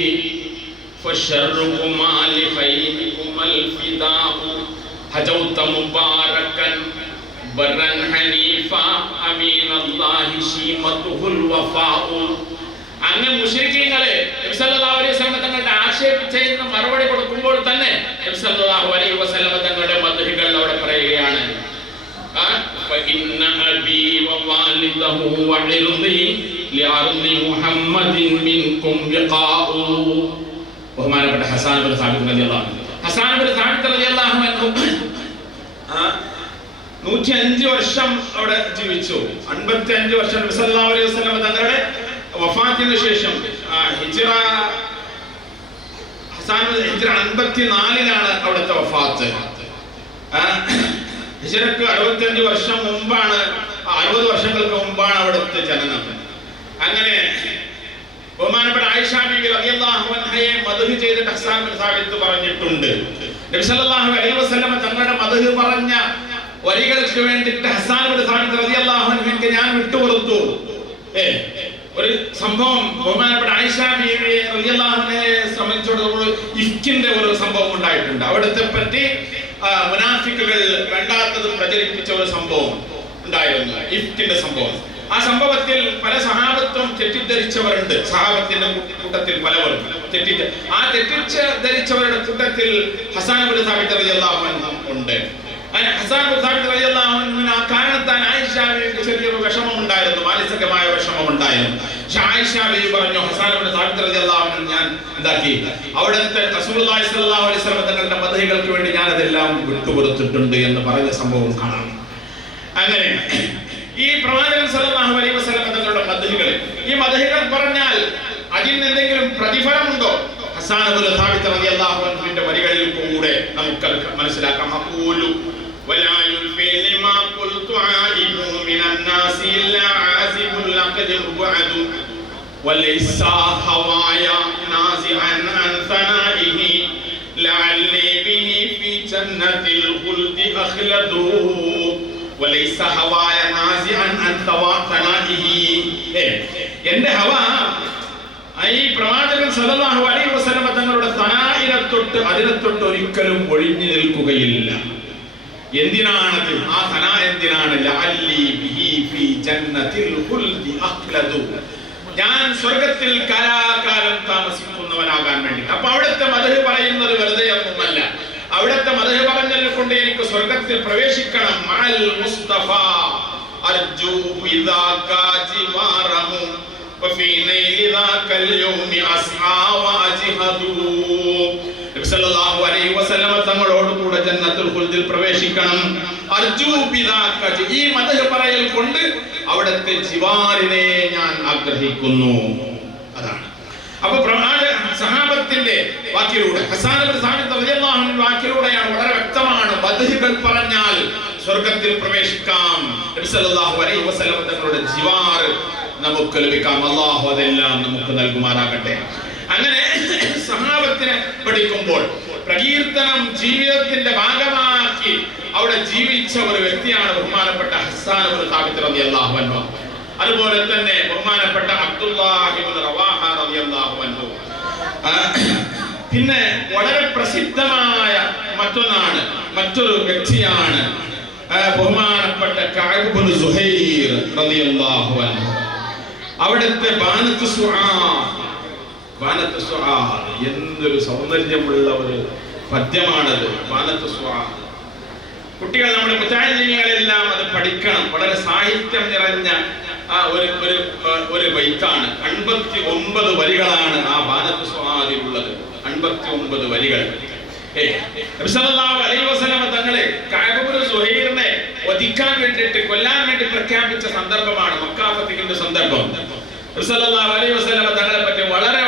ഫശർറുകുമാ ലിഖൈബികുമൽ ഫിദാഉ ഹജൗത മുബാറകൻ ബർറൻ ഹനീഫ അമീനല്ലാഹി ശീമതുഹുൽ വഫാഉ. അങ്ങനെ മുശ്രിക്കീങ്ങളെ നബി സല്ലല്ലാഹു അലൈഹി വസല്ലം തങ്ങളുടെ ആക്ഷേപിച്ചതിന് മറുപടി കൊടുക്കുമ്പോൾ തന്നെ നബി സല്ലല്ലാഹു അലൈഹി വസല്ലം തങ്ങളുടെ മദ്ഹുകൾ അവിടെ പറയുകയാണ്. ഫഇന്ന അബീ വവാലിദഹു വഇർദി ലിഅർദി മുഹമ്മദിൻ മിൻകും ബിഖാഉ. ബഹുമാനപ്പെട്ട ഹസ്സാൻ ഇബ്നു സാബിത്ത് റളിയല്ലാഹു അൻഹു, ഹസ്സാൻ ഇബ്നു സാബിത്ത് റളിയല്ലാഹു അൻഹു 105 വർഷം അവിടെ ജീവിച്ചു. 55 വർഷം നബി സല്ലല്ലാഹു അലൈഹി വസല്ലം തങ്ങളുടെ വഫാത്തിന് ശേഷം ഹിജ്റ 54-ലാണ് അവിടുത്തെ വഫാത്ത്. ഹിജ്റക്ക് 65 വർഷം മുമ്പാണ്, 60 വർഷങ്ങൾക്ക് മുമ്പാണ് അവിടുത്തെ ജനനം. അങ്ങനെ ബഹുമാനപ്പെട്ട ആയിഷ ബീവി റളിയല്ലാഹു അൻഹയെ മദ്ഹ് ചെയ്തിട്ട് ഹസ്സാൻ ഇബ്നു സാബിത്ത് പറഞ്ഞിട്ടുണ്ട്. നബി സല്ലല്ലാഹു അലൈഹി വസല്ലം തങ്ങളുടെ മദ്ഹ് പറഞ്ഞ വരികൾക്ക് വേണ്ടിയിട്ട് ഹസ്സാൻ ഇബ്നു സാബിത്ത് റളിയല്ലാഹു അൻഹുവിനെ ഞാൻ വിട്ടുകൊടുത്തു. ഒരു സംഭവം ബഹുമാനപ്പെട്ട ആയിഷ ബീവി റളിയല്ലാഹു അൻഹയെ സംബന്ധിച്ചിടത്തോളം ഇഫ്കിന്റെ ഒരു സംഭവം ഉണ്ടായിട്ടുണ്ട്. അവിടുത്തെ പറ്റി മുനാഫിക്കുകൾ വേണ്ടാത്തത് പ്രചരിപ്പിച്ച ഒരു സംഭവം ഉണ്ടായിരുന്നു, ഇഫ്കിന്റെ സംഭവം. ആ സംഭവത്തിൽ പല സഹാബത്തും തെറ്റിദ്ധരിച്ചവരുണ്ട്. സഹാബത്തിന്റെ കൂട്ടത്തിൽ പലവരും തെറ്റിദ്ധരിച്ചവരുടെ കൂട്ടത്തിൽ ഹസ്സാൻ ഇബ്നു സാബിത്ത് റളിയല്ലാഹു അൻഹു ഉണ്ട്. ഹസ്സാൻ ഇബ്നു സാബിത്ത് റളിയല്ലാഹു അൻഹു ആ കാരണത്താൽ ആയിഷ ബീവിക്ക് ചെറിയൊരു വിഷമം ഉണ്ടായിരുന്നു, മാനസികമായ വിഷമം ഉണ്ടായിരുന്നു. പക്ഷെ ആയിഷ ബീവി പറഞ്ഞു, ഹസ്സാൻ ഇബ്നു സാബിത്ത് റളിയല്ലാഹു അൻഹു ഞാൻ എന്താക്കി, അവിടുത്തെ റസൂലുള്ളാഹി സ്വല്ലല്ലാഹു അലൈഹി വസല്ലം തങ്ങളുടെ മദ്ഹികൾക്ക് വേണ്ടി ഞാൻ അതെല്ലാം വിട്ടുകൊടുത്തിട്ടുണ്ട് എന്ന് പറഞ്ഞ സംഭവം കാണാം. അങ്ങനെ ഈ പ്രവാചകൻ സല്ലല്ലാഹു അലൈഹി വസല്ലം തങ്ങളുടെ മദ്ഹികൾ, ഈ മദ്ഹികൾ പറഞ്ഞാൽ അതിന് എന്തെങ്കിലും പ്രതിഫലമുണ്ടോ? ഹസ്സാൻ ഇബ്നു സാബിത്ത് റളിയല്ലാഹു അൻഹുവിന്റെ വരികളിൽ കൂടെ നമുക്ക് മനസ്സിലാക്കാം. അഖൂലു വലാ യുൽഫി ലിമാ ഖുൽതു ആയിബു മിനൻ നാസി ഇല്ലാ ആസിബുൽ ലഖദ് ബഅദു വലൈസ ഹവായ നാസിഅൻ അൻ സനാഇഹി ലഅല്ലി ബിഹി ഫീ ജന്നത്തിൽ ഖുൽദി അഖ്ലദു വലൈസ ഹവായ നാസിഅൻ അൻ സനാഇഹി. എന്റെ ഹവ ഈ പ്രവാചകൻ സല്ലല്ലാഹു അലൈഹി വസല്ലം തങ്ങളുടെ സനാഇനെ തൊട്ട് അതിനെ തൊട്ട് ഒരിക്കലും ഒഴിഞ്ഞു നിൽക്കുകയില്ല. എന്തിനാണത്? ആ സനാ എന്തിനാണ്? ലഅല്ലി ബിഹി ഫീ ജന്നത്തിൽ ഖുൽദി അഖ്ലദു, ഞാൻ സ്വർഗ്ഗത്തിൽ കാലാകാലം താമസിക്കുന്നവനാകാൻ വേണ്ടി. അപ്പൊ അവിടുത്തെ മദ്ഹ് പറയുന്നത് വെറുതെ ഒന്നുമല്ല. അവിടുത്തെ മദ്ഹ് പറഞ്ഞതിനെ കൊണ്ട് എനിക്ക് സ്വർഗ്ഗത്തിൽ പ്രവേശിക്കണം. മഅൽ മുസ്തഫ അർജു ബിദാക ജിവാറഹു വഫീ നൈലി ദാകൽ യൗമി അസ്ആ വഅജ്ഹദു. നബി സല്ലല്ലാഹു അലൈഹി വസല്ലം തങ്ങളോട് കൂടെ ജന്നത്തുൽ ഖുൽദിൽ പ്രവേശിക്കണം. അർജു ബിദാക, ഈ മദ്ഹ് പറയൽ കൊണ്ട് അവിടുത്തെ ജിവാറിനെ ഞാൻ ആഗ്രഹിക്കുന്നു. അതാണ്. അപ്പൊ സഹാബത്തിന്റെ വാക്കിലൂടെ, ഹസ്സാൻ ഇബ്നു സാബിത്ത് റളിയല്ലാഹു അൻഹു വാക്കിലൂടെയാണ് വളരെ വ്യക്തമാണ്, മദ്ഹുകൾ പറഞ്ഞാൽ സ്വർഗ്ഗത്തിൽ പ്രവേശിക്കാം. നബി സല്ലല്ലാഹു അലൈഹി വസല്ലം തങ്ങളുടെ ജിവാർ നമുക്ക് ലഭിക്കാം. അല്ലാഹു അതെല്ലാം നമുക്ക് നൽകുമാറാകട്ടെ. അങ്ങനെ സഹാബത്തിനെ പഠിക്കുമ്പോൾ പ്രകീർത്തനം ജീവിതത്തിന്റെ ഭാഗമാക്കി അവിടെ ജീവിച്ച ഒരു വ്യക്തിയാണ് ബഹുമാനപ്പെട്ട ഹസ്സാൻ ഇബ്നു സാബിത്ത് റളിയല്ലാഹു അൻഹു. അതുപോലെ തന്നെ ബഹുമാനപ്പെട്ട അബ്ദുല്ലാഹി ഇബ്നു റവാഹ റളിയല്ലാഹു അൻഹു. പിന്നെ വളരെ പ്രസിദ്ധമായ മറ്റൊരു വ്യക്തിയാണ് ബഹുമാനപ്പെട്ട കഅബ് ഇബ്നു സുഹൈർ റളിയല്ലാഹു അൻഹു. അവിടുത്തെ ബാനത്ത് സുആദ്, എന്തൊരു സൗന്ദര്യമുള്ള ഒരു പദ്യമാണത്. ബാനത്ത് സുആദ് കുട്ടികൾ, നമ്മുടെ മുത്താലിമീങ്ങളെല്ലാം അത് പഠിക്കണം. വളരെ സാഹിത്യം നിറഞ്ഞ ഒരു ബൈത്താണ്. 59 വരികളാണ് ആ ബാനത്ത് സുആദിലുള്ളത്. 59 വരികൾ. നബി സല്ലല്ലാഹു അലൈഹി വസല്ലം തങ്ങളെ കഅബ് ഇബ്നു സുഹൈറിനെ വധിക്കാൻ വേണ്ടിയിട്ട്, കൊല്ലാൻ വേണ്ടി പ്രഖ്യാപിച്ച സന്ദർഭമാണ് മക്കാ ഫത്ഹിന്റെ സന്ദർഭം. നബി സല്ലല്ലാഹു അലൈഹി വസല്ലം തങ്ങളെ പറ്റി വളരെ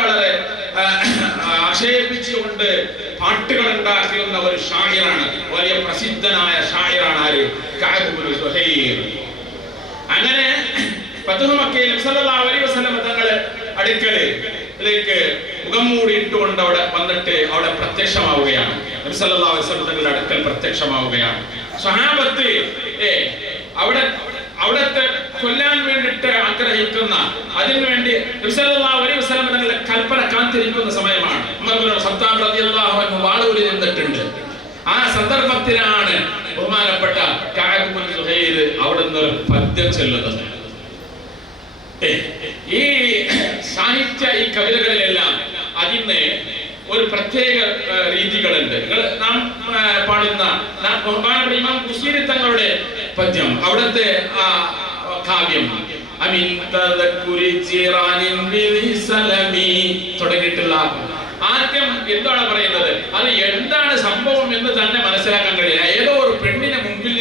ആക്ഷേപിച്ചുകൊണ്ട് പാട്ടുകൾ ഉണ്ടാക്കിയിരുന്ന ഒരു ഷാഹിറാണ്, വലിയ പ്രസിദ്ധനായ ഷാഹിറാണ് ആര്? കഅബ് ഇബ്നു സുഹൈർ. അങ്ങനെ ഫത്ഹു മക്കയിൽ നബി സല്ലല്ലാഹു അലൈഹി വസല്ലം തങ്ങളെ അടുക്കലേക്ക് മുഖം മൂടിയിട്ടുകൊണ്ട് അവിടെ വന്നിട്ട് അവിടെ പ്രത്യക്ഷമാവുകയാണ്. നബി സല്ലല്ലാഹു അലൈഹി വസല്ലം തങ്ങളുടെ അടുക്കൽ പ്രത്യക്ഷമാവുകയാണ്. സ്വഹാബത്ത് അവിടത്തെ കൊല്ലാൻ വേണ്ടിട്ട് ആഗ്രഹിക്കുന്ന, അതിനുവേണ്ടി നബി സല്ലല്ലാഹു അലൈഹി വസല്ലം തങ്ങളുടെ കൽപ്പന കാത്തിരിക്കുന്ന സമയമാണ്. ഉമർ ഇബ്നു ഖത്താബ് റളിയല്ലാഹു അൻഹു വാളൂരി നിന്നിട്ടുണ്ട്. ആ സന്ദർഭത്തിലാണ് ബഹുമാനപ്പെട്ട കഅബ് ഇബ്നു സുഹൈർ അവിടുന്ന് ഒരു പദ്യം ചൊല്ലുന്നത്. ഈ സാഹിത്യ ഈ കവിതകളിലെല്ലാം അതിന് ഒരു പ്രത്യേക രീതികളുണ്ട്. നാം പാടുന്ന ബഹുമാനപ്പെട്ട ഇമാം ബുസീരി തങ്ങളുടെ പദ്യം, അവിടുത്തെ ആ കാവ്യം തുടങ്ങിയിട്ടുള്ള ആദ്യം എന്താണ് പറയുന്നത്, അത് എന്താണ് സംഭവം എന്ന് തന്നെ മനസ്സിലാക്കാൻ കഴിയില്ല. ഏതോ ഒരു പെണ്ണിനെ മുമ്പിൽ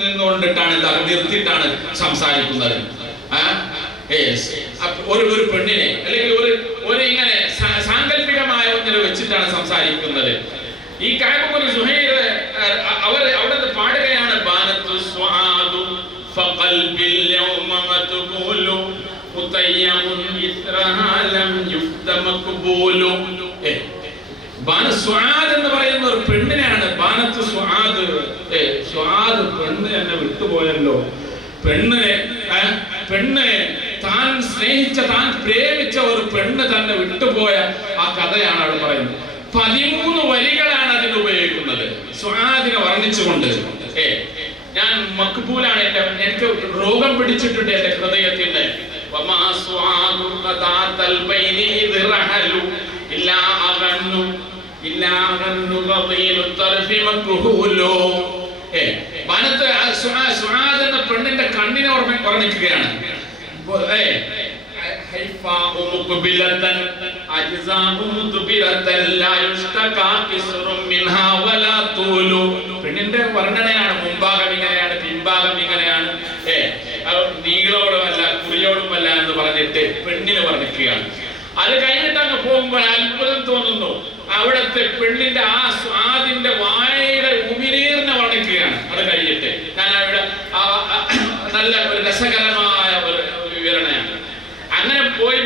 നിന്നുകൊണ്ടിട്ടാണ് നിർത്തിയിട്ടാണ് സംസാരിക്കുന്നത്. ഒരു പെണ്ണിനെ അല്ലെങ്കിൽ ഒരു ഇങ്ങനെ സാങ്കല്പികമായ ഒന്നിനെ വെച്ചിട്ടാണ് സംസാരിക്കുന്നത്. ഈ കഅബ് ഇബ്നു സുഹൈർ അവിടുത്തെ പാടുകയാണ്, ബാനത്തു സുആദു ഫഖൽബിൽ യൗമ മത്ബൂലു മുതയ്യമുൻ ഇസ്റഹാ ലം യുഫ്ത മഖ്ബൂലു. ബാനത്ത് സുആദ് എന്ന് പറയുന്ന ഒരു പെണ്ണിനെയാണ് ബാനത്ത് സുആദ്. സുആദ് പെണ്ണ് എന്നെ വിട്ടുപോയല്ലോ. പെണ്ണ് താൻ സ്നേഹിച്ച, താൻ പ്രേമിച്ച ഒരു പെണ്ണ് തന്നെ വിട്ടുപോയ ആ കഥയാണ് അവിടെ പറയുന്നത്. 13 വരികളാണ് അതിന് ഉപയോഗിക്കുന്നത് സുആദിനെ വർണ്ണിച്ചുകൊണ്ട്. ഞാൻ മഖ്ബൂലാണ്, എനിക്ക് രോഗം പിടിച്ചിട്ടുണ്ട് എന്റെ ഹൃദയത്തിന്റെ. വനത്ത് സുആദ് എന്ന പെണ്ണിന്റെ കണ്ണിനെ വർണ്ണിക്കുകയാണ്. പെണ്ണിന്റെ വർണ്ണനയാണ്. മുൻഭാഗം ഇങ്ങനെയാണ്, പിൻഭാഗം ഇങ്ങനെയാണ്, നീളോടുമല്ല കുറിയോടുമല്ല എന്ന് പറഞ്ഞിട്ട് പെണ്ണിനെ വർണ്ണിക്കുകയാണ്. അത് കഴിഞ്ഞിട്ട് അങ്ങ് പോകുമ്പോൾ അത്ഭുതം തോന്നുന്നു. അവിടുത്തെ പെണ്ണിന്റെ ആ സ്വാദിന്റെ വായയുടെ ഉമിനീറിനെ വർണ്ണിക്കുകയാണ്. അത് കഴിഞ്ഞിട്ട് ഞാൻ അവിടെ നല്ല ഒരു രസകരമായ ഒരു വിവരണയാണ്. അങ്ങനെ പോയി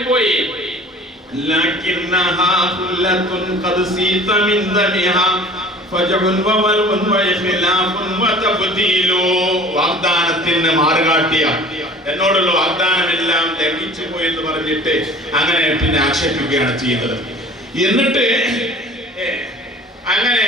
വാഗ്ദാനത്തിന് മാറുകാട്ടിയ എന്നോടുള്ള വാഗ്ദാനമെല്ലാം ലംഘിച്ചു പോയി എന്ന് പറഞ്ഞിട്ട് അങ്ങനെ പിന്നെ ആക്ഷേപിക്കുകയാണ് ചെയ്യുന്നത്. എന്നിട്ട് അങ്ങനെ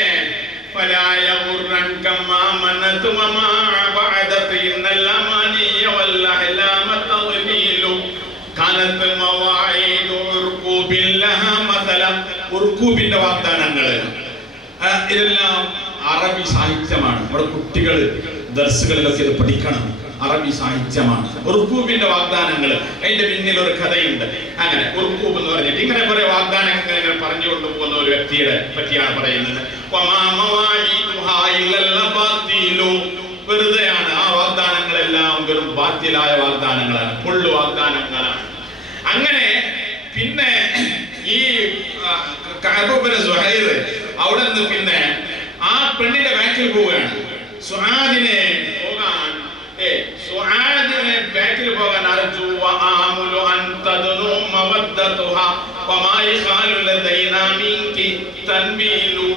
ഉർക്കൂബിന്റെ വാഗ്ദാനങ്ങൾ ഇതെല്ലാം അറബി സാഹിത്യമാണ്. നമ്മുടെ കുട്ടികൾ ദർസുകളിലൊക്കെ ഇത് പഠിക്കണം. അറബി സാഹിത്യമാണ് ഉർക്കൂബിന്റെ വാഗ്ദാനങ്ങൾ. അതിന്റെ പിന്നിൽ ഒരു കഥയുണ്ട്. അങ്ങനെ ഉർക്കൂബ് എന്ന് പറഞ്ഞിട്ട് ഇങ്ങനെ കുറെ വാഗ്ദാനങ്ങൾ ഇങ്ങനെ പറഞ്ഞുകൊണ്ട് പോകുന്ന ഒരു വ്യക്തിയുടെ പറ്റിയാണ് പറയുന്നത്. വെറുതെയാണ് ആ വാഗ്ദാനങ്ങളെല്ലാം, വെറും ബാത്തിലായ വാഗ്ദാനങ്ങളാണ്, പൊള്ളു വാഗ്ദാനങ്ങളാണ്. അങ്ങനെ പിന്നെ ഈ കഅബ് ഇബ്നു സുഹൈർ അവിടെ നിന്ന് പിന്നെ ആ പെണ്ണിന്റെ ബാക്കിൽ പോവുകയാണ്. സുആദിനെ ബാക്കിൽ പോകാൻ അർജു വആമുലു അൻ തദ്നു മവദ്ദതുഹാ വമാ യഖാലു ലദൈനാ മിൻകി തൻബീലു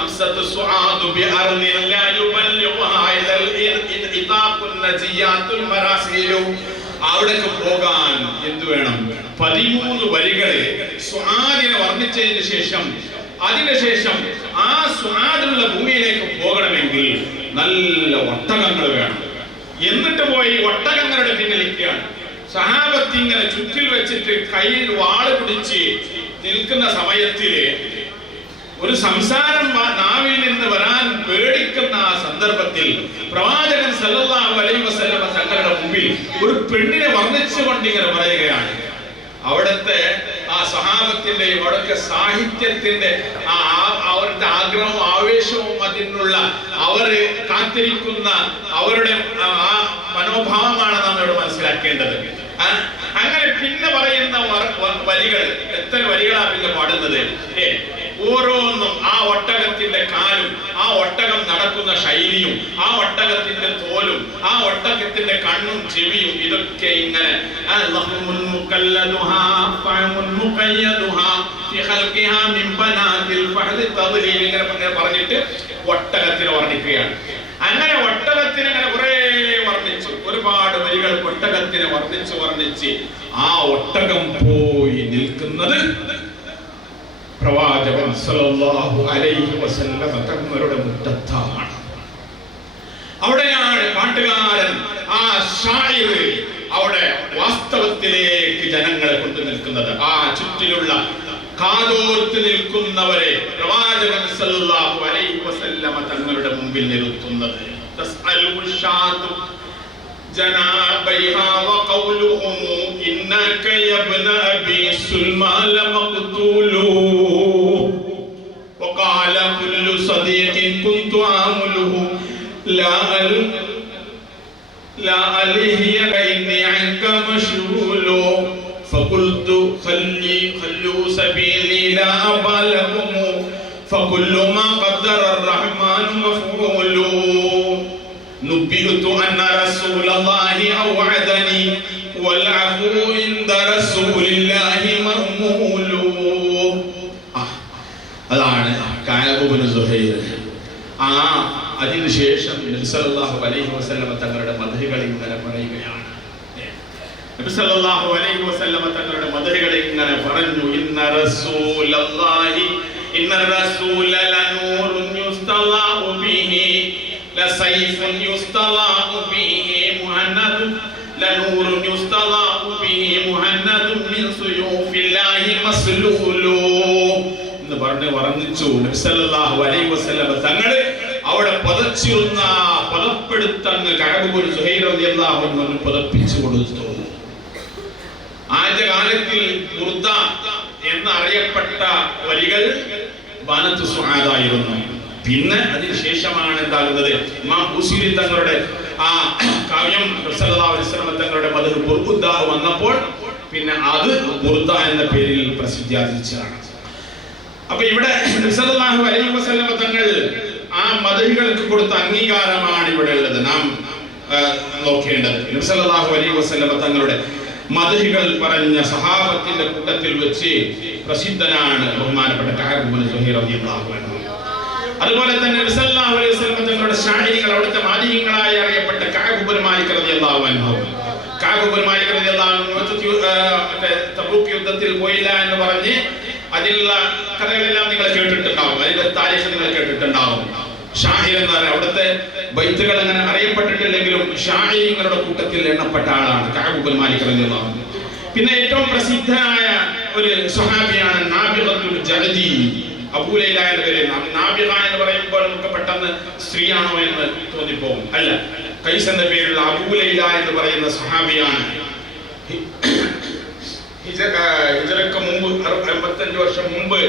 അംസതു സുആദു ബിഅർദിൻ ലാ യുബല്ലിഗുഹാ ഇലൽ ഇതാഖുൻ നജിയാത്തുൽ മറാസിലു. അവിടേക്ക് പോകാൻ എന്ത് വേണം? 13 വരികൾ സുആദിനെ വർണ്ണിച്ചതിന് ശേഷം അതിനുശേഷം ആ സുആദുള്ള ഭൂമിയിലേക്ക് പോകണമെങ്കിൽ നല്ല ഒട്ടകങ്ങൾ വേണം. എന്നിട്ട് പോയി ഒട്ടകങ്ങളുടെ പിന്നിലിരിക്കുകയാണ്. സഹാബത്ത് ഇങ്ങനെ ചുറ്റിൽ വെച്ചിട്ട് കയ്യിൽ വാള് പിടിച്ച് നിൽക്കുന്ന സമയത്തില് ഒരു സംസാരം നാവിൽ നിന്ന് വരാൻ പേടിക്കുന്ന ആ സന്ദർഭത്തിൽ പ്രവാചകൻ സല്ലല്ലാഹു അലൈഹി വസല്ലം തങ്ങളുടെ മുമ്പിൽ ഒരു പെണ്ണിനെ വർണ്ണിച്ചുകൊണ്ട് ഇങ്ങനെ പറയുകയാണ്. അവിടുത്തെ ആ സഹാബത്തിന്റെയും അവിടുത്തെ സാഹിത്യത്തിന്റെ അവരുടെ ആഗ്രഹവും ആവേശവും അതിനുള്ള അവര് കാത്തിരിക്കുന്ന അവരുടെ ആ മനോഭാവമാണ് നാം ഇവിടെ മനസ്സിലാക്കേണ്ടത്. അങ്ങനെ പിന്നെ പറയുന്ന വരികൾ, എത്ര വരികളാ പിന്നെ പാടുന്നത്? ഓരോന്നും ആ ഒട്ടകത്തിന്റെ കാലും ആ ഒട്ടകം നടക്കുന്ന ശൈലിയും ആ ഒട്ടകത്തിന്റെ തോലും ആ ഒട്ടകത്തിന്റെ കണ്ണും ചെവിയും ഇതൊക്കെ ഇങ്ങനെ പറഞ്ഞിട്ട് ഒട്ടകത്തിനെ വർണ്ണിക്കുകയാണ്. അങ്ങനെ ഒട്ടകത്തിനെ അങ്ങനെ കുറെ വർണ്ണിച്ചു, ഒരുപാട് വരികൾ ഒട്ടകത്തിനെ വർണ്ണിച്ച് ആ ഒട്ടകം പോയി നിൽക്കുന്നത് പ്രവാചകൻ സല്ലല്ലാഹു അലൈഹി വസല്ലം തങ്ങളുടെ മുറ്റത്താണ്. അവിടെയാണ് പാട്ടുകാരൻ ആ ഷായിർ അവിടെ വാസ്തവത്തിലേക്ക് ജനങ്ങളെ കൊണ്ടു നിൽക്കുന്നത്. ആ ചുറ്റിലുള്ള കാതോർത്ത് നിൽക്കുന്നവരെ പ്രവാചകൻ സല്ലല്ലാഹു അലൈഹി വസല്ലം തങ്ങളുടെ മുമ്പിൽ നിർത്തുന്നത്. جنابيها وقولهم إنك يا ابن أبي سلمى لمقتول وقال كل صديق كنت عامله لا ألهي إني عنك مشغول فقلت خلوا سبيلي لا أبا لكم فكل ما قدر الرحمن مفعول نبئت أن رسول الله أوعدني والعفو عند رسول الله مأمول. അതാണ് കഅബ് ഇബ്നു സുഹൈർ. അതിനുശേഷം നബി സല്ലല്ലാഹു അലൈഹി വസല്ലം തങ്ങളുടെ മദ്ഹുകൾ ഇങ്ങനെ പറയുകയാണ്. നബി സല്ലല്ലാഹു അലൈഹി വസല്ലം തങ്ങളുടെ മദ്ഹുകൾ ഇങ്ങനെ പറഞ്ഞു. ഇന്ന റസൂലല്ലാഹി ഇന്ന റസൂല ലനൂറുൻ യുസ്തലാഉ ബിഹി لسيف يستضاء به مهند لنور يستضاء به مهند من سيوف الله مسلول എന്ന് പറഞ്ഞു വർണ്ണിച്ചു നബി സല്ലല്ലാഹു അലൈഹി വസല്ലം തങ്ങൾ അവിടെ പതച്ചിരുന്ന പദപ്പെടുത്തങ്ങ് കഅബ് സുഹൈർ റളിയല്ലാഹു അൻഹു പദപ്പിച്ചു കൊടുത്തു. ആദ്യ കാലത്തിൽ ബുർദ എന്നറിയപ്പെട്ട വരികൾ ബാനത്തു സുആദായിരുന്നു. പിന്നെ അതിനുശേഷമാണ് എന്താകുന്നത്, ഇമാം ബൂസീരി തങ്ങളുടെ ആ കാവ്യം സല്ലല്ലാഹു അലൈഹി വസല്ലം തങ്ങളുടെ മദ്ഹ് ബുർദ വന്നപ്പോൾ പിന്നെ അത് ബുർദ എന്ന പേരിൽ പ്രസിദ്ധിയാർജിച്ചതാണ്. അപ്പൊ ഇവിടെ സല്ലല്ലാഹു അലൈഹി വസല്ലം തങ്ങൾ ആ മദ്ഹുകൾക്ക് കൊടുത്ത അംഗീകാരമാണ് ഇവിടെ ഉള്ളത് നാം നോക്കേണ്ടത്. സല്ലല്ലാഹു അലൈഹി വസല്ലം തങ്ങളുടെ മദ്ഹുകൾ പറഞ്ഞ സഹാബത്തിന്റെ കൂട്ടത്തിൽ വെച്ച് പ്രസിദ്ധനാണ് ബഹുമാനപ്പെട്ട കഅബ് ഇബ്നു സുഹൈർ റളിയല്ലാഹു അൻഹു. അതുപോലെ തന്നെ സല്ലല്ലാഹു അലൈഹി വസല്ലം തങ്ങളുടെ ശാഇരികൾ, അവിടുത്തെ മാലികങ്ങളായി അറിയപ്പെട്ട കഅബ് ഇബ്നു മാലിക് റളിയല്ലാഹു അൻഹു. കഅബ് ഇബ്നു മാലിക് റളിയല്ലാഹു അൻഹു തബൂക്ക് യുദ്ധത്തിൽ പോയില്ല എന്ന് പറഞ്ഞ് അതിലുള്ള കഥകളെല്ലാം നിങ്ങൾ കേട്ടിട്ടുണ്ടാവും, അതിന്റെ താരീഖ് നിങ്ങൾ കേട്ടിട്ടുണ്ടാവും. ഷാഹിർ എന്ന് പറഞ്ഞാൽ അവിടുത്തെ ബൈത്തുകൾ അങ്ങനെ അറിയപ്പെട്ടിട്ടില്ലെങ്കിലും ഷാഹിങ്ങളുടെ കൂട്ടത്തിൽ എണ്ണപ്പെട്ട ആളാണ് കഅബ് ഇബ്നു മാലിക് റളിയല്ലാഹു അൻഹു. പിന്നെ ഏറ്റവും പ്രസിദ്ധനായ ഒരു സ്വഹാബിയാണ് നാബിഗത്തുൽ ജഅദി. അബൂ ലൈല എന്ന പേര്. നാബിഗ എന്ന് പറയുമ്പോൾ നമുക്ക് പെട്ടെന്ന് സ്ത്രീയാണോ എന്ന് തോന്നിപ്പോകും. അല്ല, ഖൈസ് എന്ന പേരുള്ള അബൂ ലൈല എന്ന് പറയുന്ന സ്വഹാബിയാണ്. ഹിജറക്ക് മുമ്പ് 55 വർഷം മുമ്പ്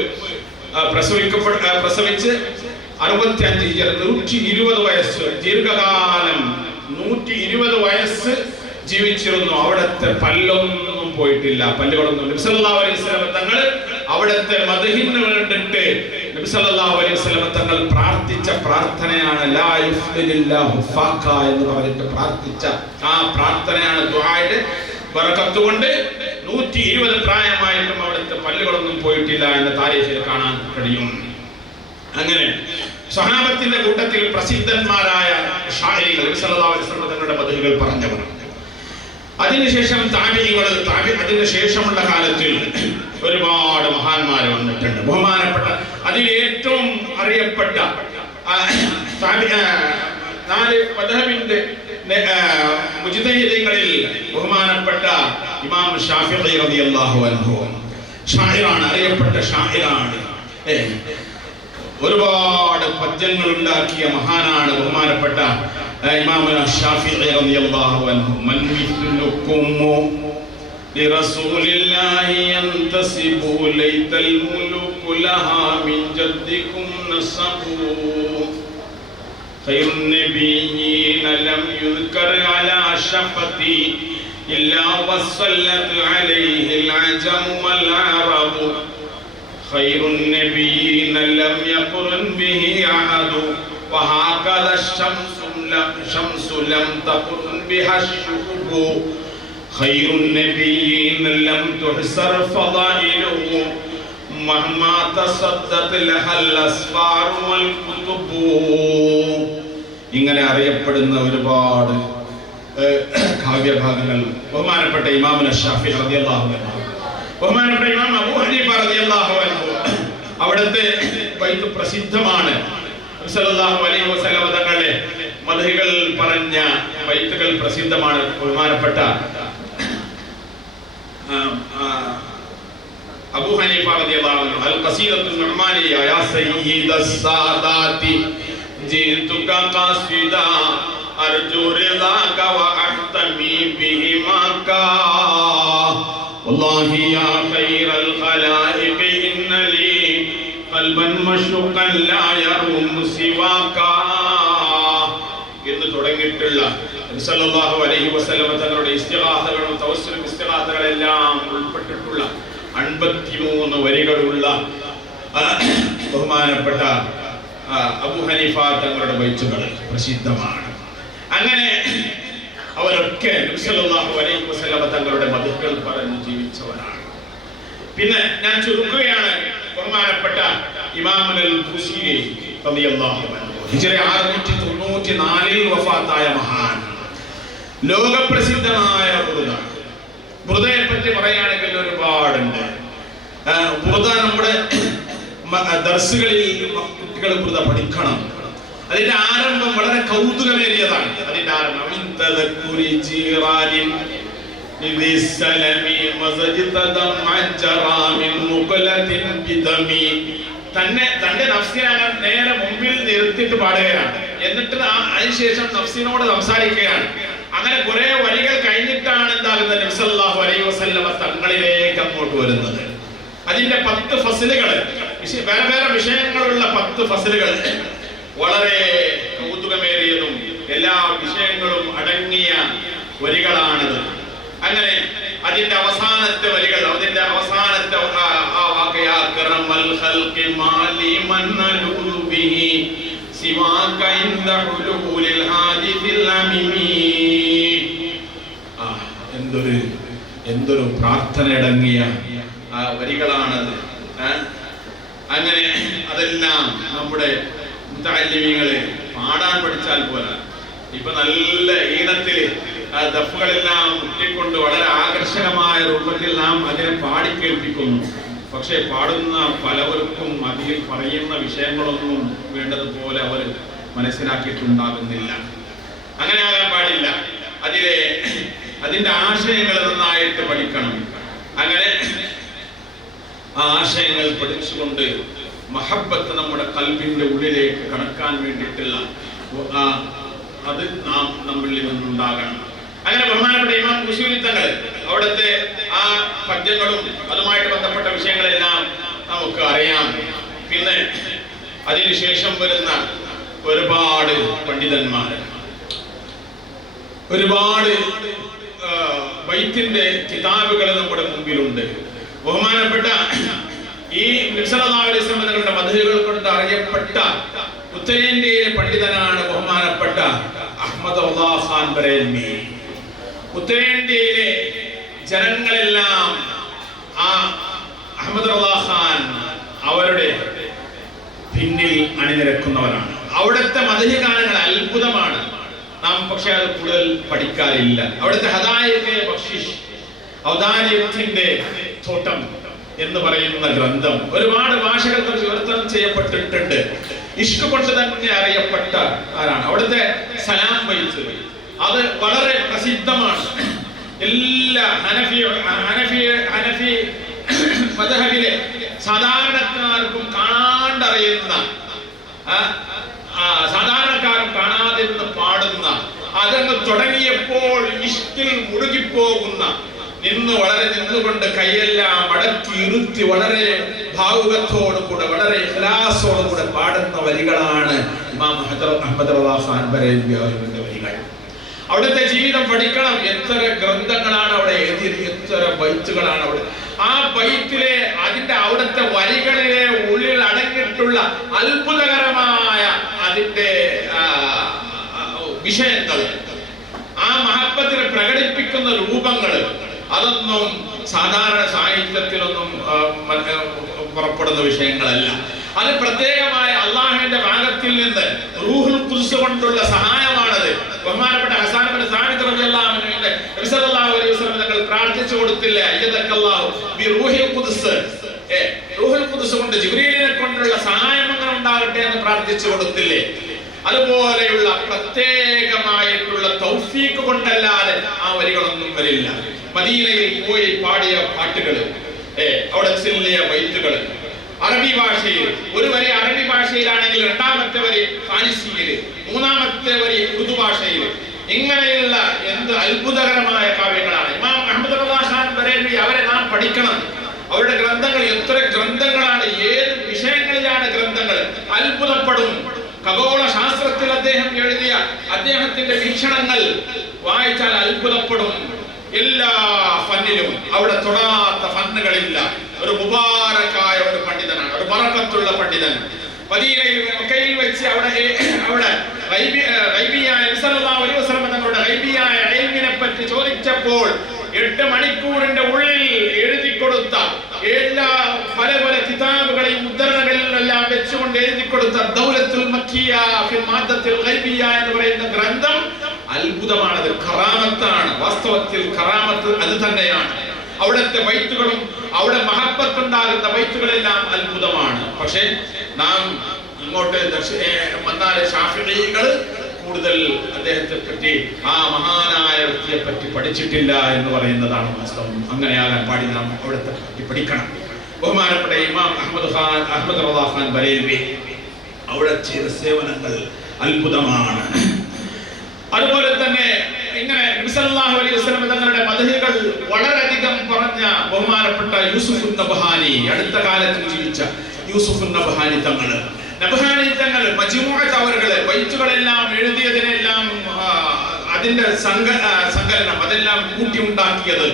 പ്രസവിച്ച് 65 ഹിജറ 120 വയസ്സ് ദീർഘകാലം 120 വയസ്സ് ജീവിച്ചിരുന്നു. അവിടുത്തെ പല്ലൊന്നും പോയിട്ടില്ല, പല്ലുകളൊന്നും. നബി സല്ലല്ലാഹു അലൈഹി വസല്ലം തങ്ങൾ അവിടുത്തെ മദ്ഹിന് വേണ്ടിയിട്ട് നബി സല്ലല്ലാഹു അലൈഹി വസല്ലം തങ്ങൾ പ്രാർത്ഥിച്ച പ്രാർത്ഥനയാണ് ലാ യുഫ്ലില്ലാഹു ഫാഖ എന്ന് പറഞ്ഞിട്ട് പ്രാർത്ഥിച്ച ആ പ്രാർത്ഥനയാണ്. ദുആയുടെ ബറകത്ത് കൊണ്ട് 120 പ്രായമായിട്ടും അവിടുത്തെ പല്ലുകളൊന്നും പോയിട്ടില്ല എന്ന് താരീഖിൽ കാണാൻ കഴിയും. അങ്ങനെ സ്വഹാബത്തിന്റെ കൂട്ടത്തിൽ പ്രസിദ്ധന്മാരായ ഷാഇരികൾ സല്ലല്ലാഹു അലൈഹി വസല്ലം തങ്ങളുടെ മദ്ഹുകൾ പറഞ്ഞവർ. അതിനുശേഷം താബിഈകൾ, അതിന് ശേഷമുള്ള കാലത്തിൽ ഒരുപാട് മഹാന്മാർ വന്നിട്ടുണ്ട്. ബഹുമാനപ്പെട്ട അതിൽ ഏറ്റവും അറിയപ്പെട്ട 4 മദ്ഹബിന്റെ മുജ്തഹിദീങ്ങളിൽ ബഹുമാനപ്പെട്ട ഇമാം ഷാഫിഈ റളിയല്ലാഹു അൻഹു ഷാഇറാണ്, അറിയപ്പെട്ട ഷാഇറാണ്. ഒരുപാട് പദ്യങ്ങൾ ഉണ്ടാക്കിയ മഹാനാണ് ബഹുമാനപ്പെട്ട ഇമാം ഷാഫിഈ റളിയല്ലാഹു അൻഹു. മൻ മിസ്ലുക്കും ലിറസൂലില്ലാഹി യന്തസിബു ലൈതൽ മുലൂകു ലഹാ മിൻ ജദ്ദികും നസബു ഖൈറുൻ നബിയ്യീന ലം യുദ്കർ അലാ ശഫതി ഇല്ലാ വസല്ലത് അലൈഹിൽ അജം വൽ അറബു ഖൈറുൻ നബിയ്യീന ലം യഖുറൻ ബിഹി അഹദു വഹകദ ശംസു ലം തഖുറൻ ബിഹാ ശുഹബു ഖൈറുൻ നബിയ്യീന ലം തുഹ്സർ ഫളായിലുഹു മഹ്മാ തസദ്ദത് ലഹൽ അസ്ഫാർ വൽ കുതുബു. ഇങ്ങനെ അറിയപ്പെടുന്ന ഒരുപാട് കാവ്യഭാഗങ്ങൾ ബഹുമാനപ്പെട്ട ഇമാം ഷാഫിഈ റളിയല്ലാഹു അൻഹു, ബഹുമാനപ്പെട്ട ഇമാം അബൂ ഹനീഫ റളിയല്ലാഹു അൻഹു അവിടുത്തെ ബൈത്ത് പ്രസിദ്ധമാണ്. സല്ലല്ലാഹു അലൈഹി വസല്ലം തങ്ങളുടെ മദ്ഹുകൾ പറഞ്ഞ ബൈത്തുകൾ പ്രസിദ്ധമാണ്. ബഹുമാനപ്പെട്ട അബൂ ഹനീഫ റളിയല്ലാഹു അൻഹു അൽ ഖസീദത്തുൻ നുഅ്മാനിയ യാ സയ്യിദസ് സാദാതി ജിതുക ഖാസിദാ അർജു റിദാക വ അഹ്തമി ബിഹിമാകാ വല്ലാഹി യാ ഖൈറൽ ഖലായിഖി ഇന്നലി ഖൽബൻ മശൂഖൻ ലാ യറും സിവാകാ എന്ന് തുടങ്ങിയിട്ടുള്ള സല്ലല്ലാഹു അലൈഹി വസല്ലം തങ്ങളുടെ ഇസ്തിഗാസകളും തവസ്സുലും ഇസ്തിഗാസകളെല്ലാം ഉൾപ്പെട്ടിട്ടുള്ള 53 വരികളുള്ള ബഹുമാനപ്പെട്ട അബൂ ഹനീഫ തങ്ങളുടെ ബൈത്തുകൾ പ്രസിദ്ധമാണ്. അങ്ങനെ അവരൊക്കെ നബി സല്ലല്ലാഹു അലൈഹി വസല്ലം തങ്ങളുടെ മദ്ഹുകൾ പറഞ്ഞു ജീവിച്ചവരാണ്. പിന്നെ ഞാൻ ചുരുക്കുകയാണ്. ബഹുമാനപ്പെട്ട ഇമാം അൽ ബുസീരി റളിയല്ലാഹു അൻഹു ഹിജ്റ 694 വഫാത്തായ മഹാൻ, ലോകപ്രസിദ്ധമായ ബുർദയെ പറ്റി പറയുകയാണെങ്കിൽ ഒരുപാടുണ്ട്. ബുർദ നമ്മുടെ ദർസുകളിൽ കുട്ടികൾ ബുർദ പഠിക്കണം. അതിന്റെ ആരംഭം വളരെ കൗതുകമേറിയതാണ്. അതിന്റെ ആരംഭം തന്റെ നഫ്സിനെ നേരെ മുമ്പിൽ നിർത്തിയിട്ട് പാടുകയാണ്. എന്നിട്ട് അതിനുശേഷം നഫ്സിനോട് സംസാരിക്കുകയാണ്. അങ്ങനെ കുറെ വരികൾ കഴിഞ്ഞിട്ടാണ് എന്താകുന്നത്, നബി സല്ലല്ലാഹു അലൈഹി വസല്ലമ തങ്ങളിലേക്ക് അങ്ങോട്ട് വരുന്നത്. അതിന്റെ 10 ഫസലുകൾ, വേറെ വേറെ വിഷയങ്ങളുള്ള 10 ഫസലുകൾ, വളരെ കൗതുകമേറിയതും എല്ലാ വിഷയങ്ങളും അടങ്ങിയ വരികളാണിത്. അങ്ങനെ അതിന്റെ അവസാനത്തെ വരികൾ, അതിന്റെ അവസാനത്തെ എന്തൊരു പ്രാർത്ഥനയടങ്ങിയ വരികളാണത്. അങ്ങനെ അതെല്ലാം നമ്മുടെ മുതഅല്ലിമീങ്ങളെ പാടാൻ പഠിച്ചാൽ പോരാ. ഇപ്പൊ നല്ല ഈണത്തിൽ ദഫുകളെല്ലാം മുട്ടിക്കൊണ്ട് വളരെ ആകർഷകമായ രൂപത്തിൽ നാം അതിനെ പാടി കേൾപ്പിക്കുന്നു. പക്ഷെ പാടുന്ന പലവർക്കും അതിൽ പറയുന്ന വിഷയങ്ങളൊന്നും വേണ്ടതുപോലെ അവർ മനസ്സിലാക്കിയിട്ടുണ്ടാകുന്നില്ല. അങ്ങനെ ആകാൻ പാടില്ല. അതിന്റെ ആശയങ്ങൾ നന്നായിട്ട് പഠിക്കണം. അങ്ങനെ ആ ആശയങ്ങൾ പഠിച്ചുകൊണ്ട് മഹബ്ബത്ത് നമ്മുടെ ഖൽബിന്റെ ഉള്ളിലേക്ക് കടക്കാൻ വേണ്ടിയിട്ടുള്ള അത് നാം നമ്മളിൽ നിന്നുണ്ടാകണം. അങ്ങനെ ബഹുമാനപ്പെട്ട ഇമാം ഖുശൂരി തങ്ങൾ അവിടുത്തെ ആ പദ്യങ്ങളും അതുമായിട്ട് ബന്ധപ്പെട്ട വിഷയങ്ങളെല്ലാം നമുക്ക് അറിയാം. പിന്നെ അതിനുശേഷം വരുന്ന ഒരുപാട് പണ്ഡിതന്മാർ, ഒരുപാട് ബൈത്തിന്റെ കിതാബുകൾ നമ്മുടെ മുമ്പിലുണ്ട്. ബഹുമാനപ്പെട്ട ഈ നബി സല്ലല്ലാഹു അലൈഹി വസല്ലം തങ്ങളുടെ മദ്ഹുകൾ കൊണ്ട് അറിയപ്പെട്ട ഉത്തരേന്ത്യയിലെ പണ്ഡിതനാണ് ബഹുമാനപ്പെട്ട അഹ്മദ് റളാ ഖാൻ ബറേൽവി. ഉത്തരേന്ത്യയിലെ ജനങ്ങളെല്ലാം ആ അഹ്മദ് റളാ ഖാൻ അവരുടെ പിന്നിൽ അണിനിരക്കുന്നവരാണ്. അവിടുത്തെ മദ്ഹ് ഗാനങ്ങൾ അത്ഭുതമാണ്. നാം പക്ഷെ അത് കൂടുതൽ പഠിക്കാറില്ല. അവിടുത്തെ ഹദായിഖെ ബഖ്ശിഷ്, ഔദാര്യത്തിന്റെ തോട്ടം എന്ന് പറയുന്ന ഗ്രന്ഥം ഒരുപാട് ഭാഷകൾക്ക് വിവർത്തനം ചെയ്യപ്പെട്ടിട്ടുണ്ട്. ഇഷ്ക് കൊണ്ട് തന്നെ അറിയപ്പെട്ട ആരാണ്. അവിടുത്തെ സലാം ബൈത്ത് അത് വളരെ പ്രസിദ്ധമാണ്. എല്ലാ ഹനഫി മദ്ഹബിലെ സാധാരണക്കാർക്കും കാണാണ്ടറിയുന്ന, സാധാരണക്കാരും കാണാതിരുന്ന് പാടുന്ന, അതങ്ങ് തുടങ്ങിയപ്പോൾ ഇഷ്കിൽ മുഴുകിപ്പോകുന്ന, നിന്നുകൊണ്ട് കൈയെല്ലാം അടക്കി ഇരുത്തി വളരെ ഭാവുകത്തോടുകൂടെ വളരെ ഇഖ്ലാസോടുകൂടെ പാടുന്ന വരികളാണ് ഇമാം അഹ്മദ് റളാ ഖാൻ ബറേൽവി അവരുടെ വരികൾ. അവിടുത്തെ ജീവിതം പഠിക്കണം. എത്ര ഗ്രന്ഥങ്ങളാണ് അവിടെ എഴുതിയത്, എത്ര ബൈത്തുകളാണ് അവിടെ. ആ ബൈത്തിലെ അതിന്റെ അവിടുത്തെ വരികളിലെ ഉള്ളിൽ അടങ്ങിയിട്ടുള്ള അത്ഭുതകരമായ അതിന്റെ വിഷയങ്ങൾ, ആ മഹബ്ബത്തിനെ പ്രകടിപ്പിക്കുന്ന രൂപങ്ങൾ, അതൊന്നും സാധാരണ സാഹിത്യത്തിലൊന്നും പുറപ്പെടുന്ന വിഷയങ്ങളല്ല. അത് പ്രത്യേകമായ അള്ളാഹുവിന്റെ ഭാഗത്തിൽ നിന്ന് റൂഹുൽ ഖുദ്സ് കൊണ്ടുള്ള സഹായമാണത്. ബഹുമാനപ്പെട്ട ഹസ്സാൻ ഇബ്നു സാബിത്ത് റളിയല്ലാഹു അൻഹുവിന്റെ നബി സല്ലല്ലാഹു അലൈഹി വസല്ലം തങ്ങൾ പ്രാർത്ഥിച്ചു കൊടുത്തില്ല, അയ്യദക്കല്ലാഹു ബി റൂഹിൽ ഖുദ്സ്, റൂഹുൽ ഖുദ്സ് കൊണ്ട് ജിബ്രീലിനെ കൊണ്ടുള്ള സഹായം അങ്ങനെ ഉണ്ടാകട്ടെ എന്ന് പ്രാർത്ഥിച്ചു കൊടുത്തില്ലേ? അതുപോലെയുള്ള പ്രത്യേകമായിട്ടുള്ള തൗഫീഖ് കൊണ്ടല്ലാതെ ആ വരികളൊന്നും വരില്ല. മദീനയിൽ പോയി പാടിയ പാട്ടുകൾ, അവിടെ ചെല്ലിയ ബൈത്തുകൾ അറബി ഭാഷയിൽ, ഒരു വരി അറബി ഭാഷയിലാണെങ്കിൽ രണ്ടാമത്തെ വരി ഫാരിസിയിൽ, മൂന്നാമത്തെ വരി ഉറുദു ഭാഷയിൽ, ഇങ്ങനെയുള്ള എന്ത് അത്ഭുതകരമായ കാവ്യങ്ങളാണ്. ഇമാം അഹ്മദ് റളാ ഖാൻ ബറേൽവി, അവരെ നാം പഠിക്കണം. അവരുടെ ഗ്രന്ഥങ്ങൾ എത്ര ഗ്രന്ഥങ്ങളാണ്, ഏത് വിഷയങ്ങളിലാണ് ഗ്രന്ഥങ്ങൾ, അത്ഭുതപ്പെടും. ഖഗോള ശാസ്ത്രത്തിൽ അദ്ദേഹം എഴുതിയ അദ്ദേഹത്തിന്റെ വീക്ഷണങ്ങൾ വായിച്ചാൽ അത്ഭുതപ്പെടും. എല്ലാ ഫന്നിലും അവിടെ തൊടാത്ത ഫന്നുകളില്ല. ഒരു മുബാറക്കായ ഒരു പണ്ഡിതനാണ്, ഒരു ബറക്കത്തുള്ള പണ്ഡിതൻ. മദീനയിൽ മക്കയിൽ വെച്ച് അവിടെ ഗൈബിയായ നബി സല്ലല്ലാഹു അലൈഹി വസല്ലം തങ്ങളുടെ ഗൈബിയായ ഇൽമിനെ പറ്റി ചോദിച്ചപ്പോൾ 8 മണിക്കൂറിന്റെ ഉള്ളിൽ എഴുതി കൊടുത്ത എല്ലാ പല പല കിതാബുകളെയും ഉദ്ധരണകളിലെല്ലാം വെച്ചുകൊണ്ട് എഴുതി കൊടുത്ത ദൗലത്തുൽ മക്കിയ ഫി മാദത്തുൽ ഗൈബിയ എന്ന് പറയുന്ന ഗ്രന്ഥം അത്ഭുതമാണത്. കറാമത്താണ്. വാസ്തവത്തിൽ കറാമത്ത് അത് തന്നെയാണ്. അവിടുത്തെ ബൈത്തുകളും അവിടെ മഹബ്ബത്ത് ഉണ്ടാകുന്ന ബൈത്തുകളെല്ലാം അത്ഭുതമാണ്. പക്ഷേ നാം ഇങ്ങോട്ട് വന്നാല് ശാഫിഈകൾ കൂടുതൽ അദ്ദേഹത്തെ പറ്റി, ആ മഹാനായ വ്യക്തിയെ പറ്റി പഠിച്ചിട്ടില്ല എന്ന് പറയുന്നതാണ് വാസ്തവം. അങ്ങനെയാകാൻ പാടി നാം അവിടുത്തെ പറ്റി പഠിക്കണം. ബഹുമാനപ്പെട്ട ഇമാം അഹ്മദ് റളാ ഖാൻ ബറേലവി അവിടെ ചെയ്ത സേവനങ്ങൾ അത്ഭുതമാണ്. അതുപോലെ തന്നെ ഇങ്ങനെ നബി സല്ലല്ലാഹു അലൈഹി വസല്ലം തങ്ങളുടെ മദ്ഹുകൾ വളരെയധികം പറഞ്ഞ ബഹുമാനപ്പെട്ട യൂസുഫ് നബ്ഹാനി, അടുത്ത കാലത്ത് ജീവിച്ച യൂസുഫ് നബ്ഹാനി തങ്ങൾ മജ്മൂഅത്ത് അവരുടെ ബൈത്തുകളെല്ലാം എഴുതിയതിനെല്ലാം അതിന്റെ സങ്കലനം അതെല്ലാം കൂട്ടി ഉണ്ടാക്കിയത്.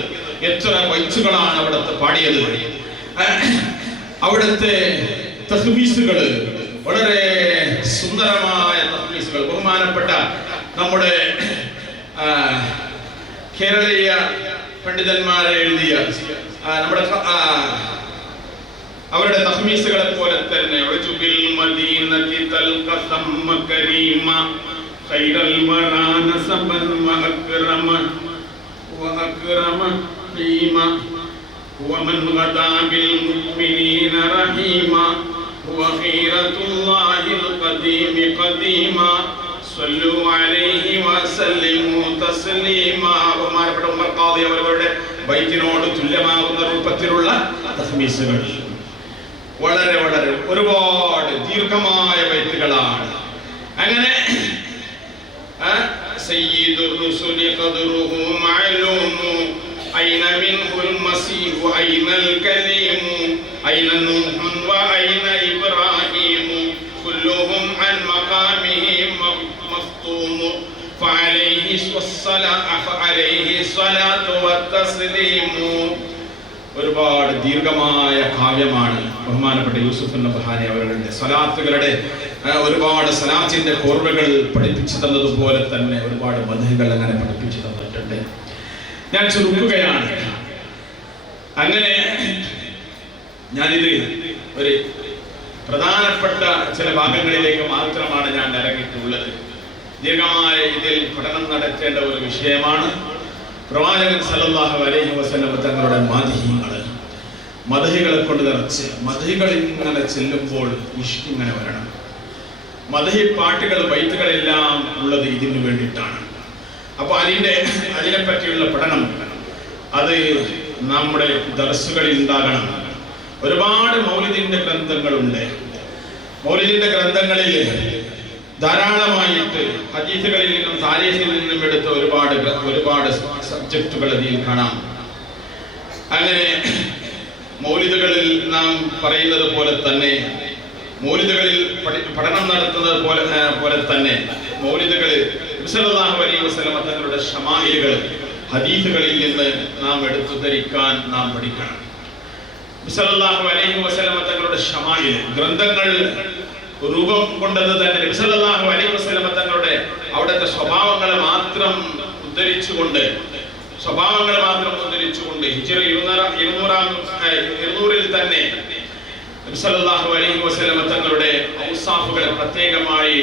എത്ര ബൈത്തുകളാണ് അവിടുത്തെ പാടിയത്. അവിടുത്തെ തഖ്മീസുകൾ വളരെ സുന്ദരമായ തഖ്മീസുകൾ. ബഹുമാനപ്പെട്ട നമ്മുടെ കേരളീയ പണ്ഡിതന്മാരെ എഴുതിയ നമ്മുടെ അവരുടെ തഖ്മീസുകളെ പോലെ തന്നെ ഉജുബിൽ മദീനതി തൽഖസം കരീമ ഖൈറൽ വറാന സബൻ വഅക്രമ ഖീമ വമൻ ഗദാ ബിൽ മുഅ്മിനീന റഹീമ വഖീറത്തുല്ലാഹിൽ ഖദീം ഖദീമ സല്ലു അലൈഹി വസല്ലിമു തസ്ലീമ. ബഹുമാനപ്പെട്ട ഉമർ ഖാദി അവരുടെ ബൈത്തിനോട് തുല്യമാകുന്ന രൂപത്തിലുള്ള തഖ്മീസുകൾ വളരെ വളരെ ഒരുപാട് ദീർഘമായ ബൈത്തുകളാണ്. അങ്ങനെ സയ്യിദുർ റുസുലി ഖദ്റുഹു മഅലൂമു ഐന മിൻഹുൽ മസീഹു ഐനൽ കലീമു ഐന നൂഹുൻ വ ഐന ഇബ്രാഹീമു കുല്ലുഹും അൻ മഖാമിഹി മഫ്തൂമു ഫഅലൈഹി സ്വലാത്തു വത്തസ്ലീമു. ഒരുപാട് ദീർഘമായ കാവ്യമാണ് ബഹുമാനപ്പെട്ട യൂസുഫ് നബ്ഹാനി അവരുടെ സ്വലാത്തുകളുടെ ഒരുപാട് സ്വലാത്തിന്റെ കോർവകൾ പഠിപ്പിച്ചു തന്നതുപോലെ തന്നെ ഒരുപാട് മദ്ഹുകൾ അങ്ങനെ പഠിപ്പിച്ചു തന്നിട്ടുണ്ട്. ഞാൻ ചുരുക്കുകയാണ്. അങ്ങനെ ഞാനിത് ഒരു പ്രധാനപ്പെട്ട ചില ഭാഗങ്ങളിലേക്ക് മാത്രമാണ് ഞാൻ ഇറങ്ങിയിട്ടുള്ളത്. ദീർഘമായ ഇതിൽ പഠനം നടത്തേണ്ട ഒരു വിഷയമാണ് പ്രവാചകൻ സല്ലല്ലാഹു അലൈഹി വസല്ലം തങ്ങളുടെ മദ്ഹുകളെ കൊണ്ട് നിറച്ച് മദ്ഹുകൾ ഇങ്ങനെ ചെല്ലുമ്പോൾ ഇഷ്ക് ഇങ്ങനെ വരണം. മദ്ഹ് പാട്ടുകൾ ബൈത്തുകളെല്ലാം ഉള്ളത് ഇതിനു വേണ്ടിയിട്ടാണ്. അപ്പോൾ അതിനെപ്പറ്റിയുള്ള പഠനം അത് നമ്മുടെ ദർസുകളിൽ ഉണ്ടാകണം. ഒരുപാട് മൗലിദിന്റെ ഗ്രന്ഥങ്ങളുണ്ട്. മൗലിദിന്റെ ഗ്രന്ഥങ്ങളിൽ ധാരാളമായിട്ട് ഹദീസുകളിൽ നിന്നും താരീഖിൽ നിന്നും എടുത്ത ഒരുപാട് സബ്ജക്റ്റുകൾ അതിൽ കാണാം. അങ്ങനെ മൗലിദുകളിൽ നാം പറയുന്നത് പോലെ തന്നെ മൗലിദുകളിൽ പഠനം നടത്തുന്നത് പോലെ തന്നെ മൗലിദുകളിൽ നബി സല്ലല്ലാഹു അലൈഹി വസല്ലം തങ്ങളുടെ ശമായിലുകൾ ഹദീസുകളിൽ നിന്ന് നാം എടുത്തു ധരിക്കാൻ നാം പഠിക്കണം. നബി സല്ലല്ലാഹു അലൈഹി വസല്ലം തങ്ങളുടെ ശമായിൽ ഗ്രന്ഥങ്ങൾ രൂപം കൊണ്ടത് തന്നെ നബി സല്ലല്ലാഹു അലൈഹി വസല്ലം തങ്ങളുടെ അവിടുത്തെ സ്വഭാവങ്ങളെ മാത്രം ഉദ്ധരിച്ചുകൊണ്ട് ഹിജ്റ 200-ൽ തന്നെ നബി സല്ലല്ലാഹു അലൈഹി വസല്ലം തങ്ങളുടെ ഔസാഫുകളെ പ്രത്യേകമായി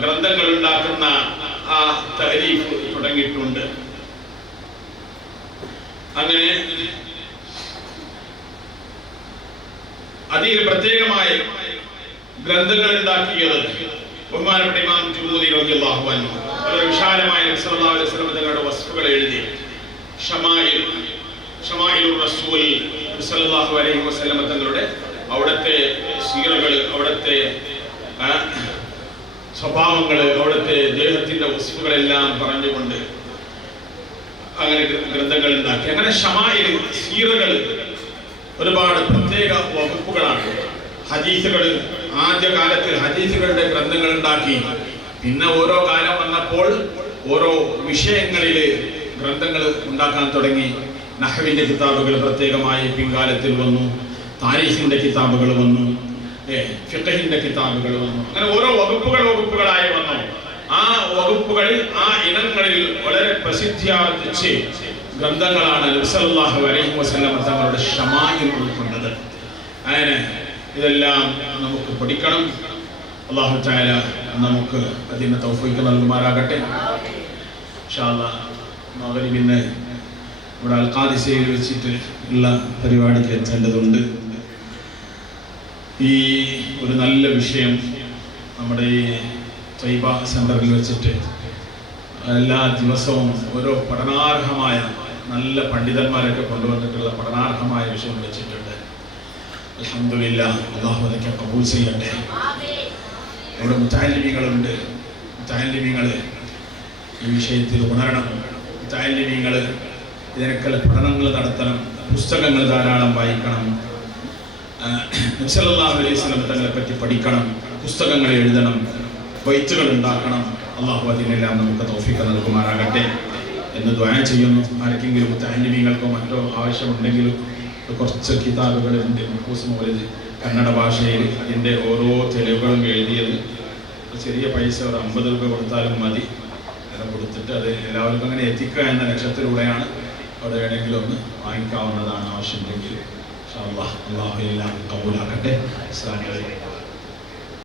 ഗ്രന്ഥങ്ങൾ ഉണ്ടാക്കുന്ന ആ തഅലീഫ് തുടങ്ങിയിട്ടുണ്ട്. അങ്ങനെ അതിൽ പ്രത്യേകമായി ഗ്രന്ഥങ്ങൾ ഉണ്ടാക്കിയത് ബഹുമാനപ്പെട്ട ഇമാം ജുമൂദി റളിയല്ലാഹു അൻഹു വളരെ വിശാലമായ നബി സല്ലല്ലാഹു അലൈഹി വസല്ലം തങ്ങളുടെ വസ്ഫുകൾ എഴുതി ഷമായിലുർ റസൂൽ നബി സല്ലല്ലാഹു അലൈഹി വസല്ലം തങ്ങളുടെ അവിടുത്തെ സീറകൾ, അവിടുത്തെ സ്വഭാവങ്ങൾ, അവിടുത്തെ ദേഹത്തിന്റെ വസ്ഫുകളെല്ലാം പറഞ്ഞുകൊണ്ട് അങ്ങനെ ഗ്രന്ഥങ്ങൾ ഉണ്ടാക്കി. അങ്ങനെ ഷമായിൽ സീറകൾ ഒരുപാട് പ്രത്യേക വകുപ്പുകളാണ്. ഹദീസുകൾ ആദ്യകാലത്തിൽ ഹദീസുകളുടെ ഗ്രന്ഥങ്ങൾ ഉണ്ടാക്കി. പിന്നെ ഓരോ കാലം വന്നപ്പോൾ ഓരോ വിഷയങ്ങളിൽ ഗ്രന്ഥങ്ങൾ ഉണ്ടാക്കാൻ തുടങ്ങി. നഹ്വിന്റെ കിതാബുകൾ പ്രത്യേകമായി പിൻകാലത്തിൽ വന്നു, താരീഖിന്റെ കിതാബുകൾ വന്നു, ഫിഖഹിന്റെ കിതാബുകൾ വന്നു. അങ്ങനെ ഓരോ വകുപ്പുകളായി വന്നു. ആ വകുപ്പുകളിൽ ആ ഇനങ്ങളിൽ വളരെ പ്രസിദ്ധിയാർജിച്ച് ഗ്രന്ഥങ്ങളാണ് നബി സല്ലല്ലാഹു അലൈഹി വസല്ലം തങ്ങളുടെ ശമായിൽ ഉൾക്കൊണ്ടത്. അങ്ങനെ ഇതെല്ലാം നമുക്ക് പഠിക്കണം. അല്ലാഹു തആല നമുക്ക് അതിന് തൗഫീഖ് നൽകുമാറാകട്ടെ. ഇൻഷാ അല്ലാഹ് മഗ്‌രിബിന് ഇവിടെ അൽ-ഖാദിസയിൽ വെച്ചിട്ട് ഉള്ള പരിപാടിക്ക് എത്തേണ്ടതുണ്ട്. ഈ ഒരു നല്ല വിഷയം നമ്മുടെ ഈ തൈബ സെന്ററിൽ വെച്ചിട്ട് എല്ലാ ദിവസവും ഓരോ പഠനാർഹമായ നല്ല പണ്ഡിതന്മാരൊക്കെ കൊണ്ടുവന്നിട്ടുള്ള പഠനാർഹമായ വിഷയം വെച്ചിട്ടുണ്ട്. അൽഹംദുലില്ലാഹ്, അല്ലാഹു അതൊക്കെ കബൂൽ ചെയ്യട്ടെ. ഇവിടെ മുതഅല്ലിമീങ്ങളുണ്ട്. മുതഅല്ലിമീങ്ങൾ ഈ വിഷയത്തിൽ ഉണരണം. മുതഅല്ലിമീങ്ങൾ ഇതിനൊക്കെ പഠനങ്ങൾ നടത്തണം, പുസ്തകങ്ങൾ ധാരാളം വായിക്കണം, നബി സല്ലല്ലാഹു അലൈഹി വസല്ലം തങ്ങളെ പറ്റി പഠിക്കണം, പുസ്തകങ്ങൾ എഴുതണം, ബൈത്തുകൾ ഉണ്ടാക്കണം. അല്ലാഹു അതിനെല്ലാം നമുക്ക് തൗഫീഖ് നൽകുമാറാകട്ടെ എന്ന് ദുആ ചെയ്യുന്നു. ആർക്കെങ്കിലും മുതഅല്ലിമീങ്ങൾക്കോ മറ്റോ ആവശ്യമുണ്ടെങ്കിലും കുറച്ച് കിതാബുകളുണ്ട്. മഖൂസ് മൗലിദ് കന്നഡ ഭാഷയിൽ അതിൻ്റെ ഓരോ തെളിവുകളും എഴുതിയത്. ചെറിയ പൈസ ഒരു 50 രൂപ കൊടുത്താലും മതി. അത് കൊടുത്തിട്ട് അത് എല്ലാവർക്കും അങ്ങനെ എത്തിക്കുക എന്ന ലക്ഷ്യത്തിലൂടെയാണ്. അവിടെ വേണമെങ്കിലും ഒന്ന് വാങ്ങിക്കാവുന്നതാണ് ആവശ്യമുണ്ടെങ്കിൽ. ഇൻഷാ അല്ലാഹ്, അല്ലാഹു എല്ലാം കബൂലാക്കട്ടെ. അസ്സലാമു അലൈക്കും.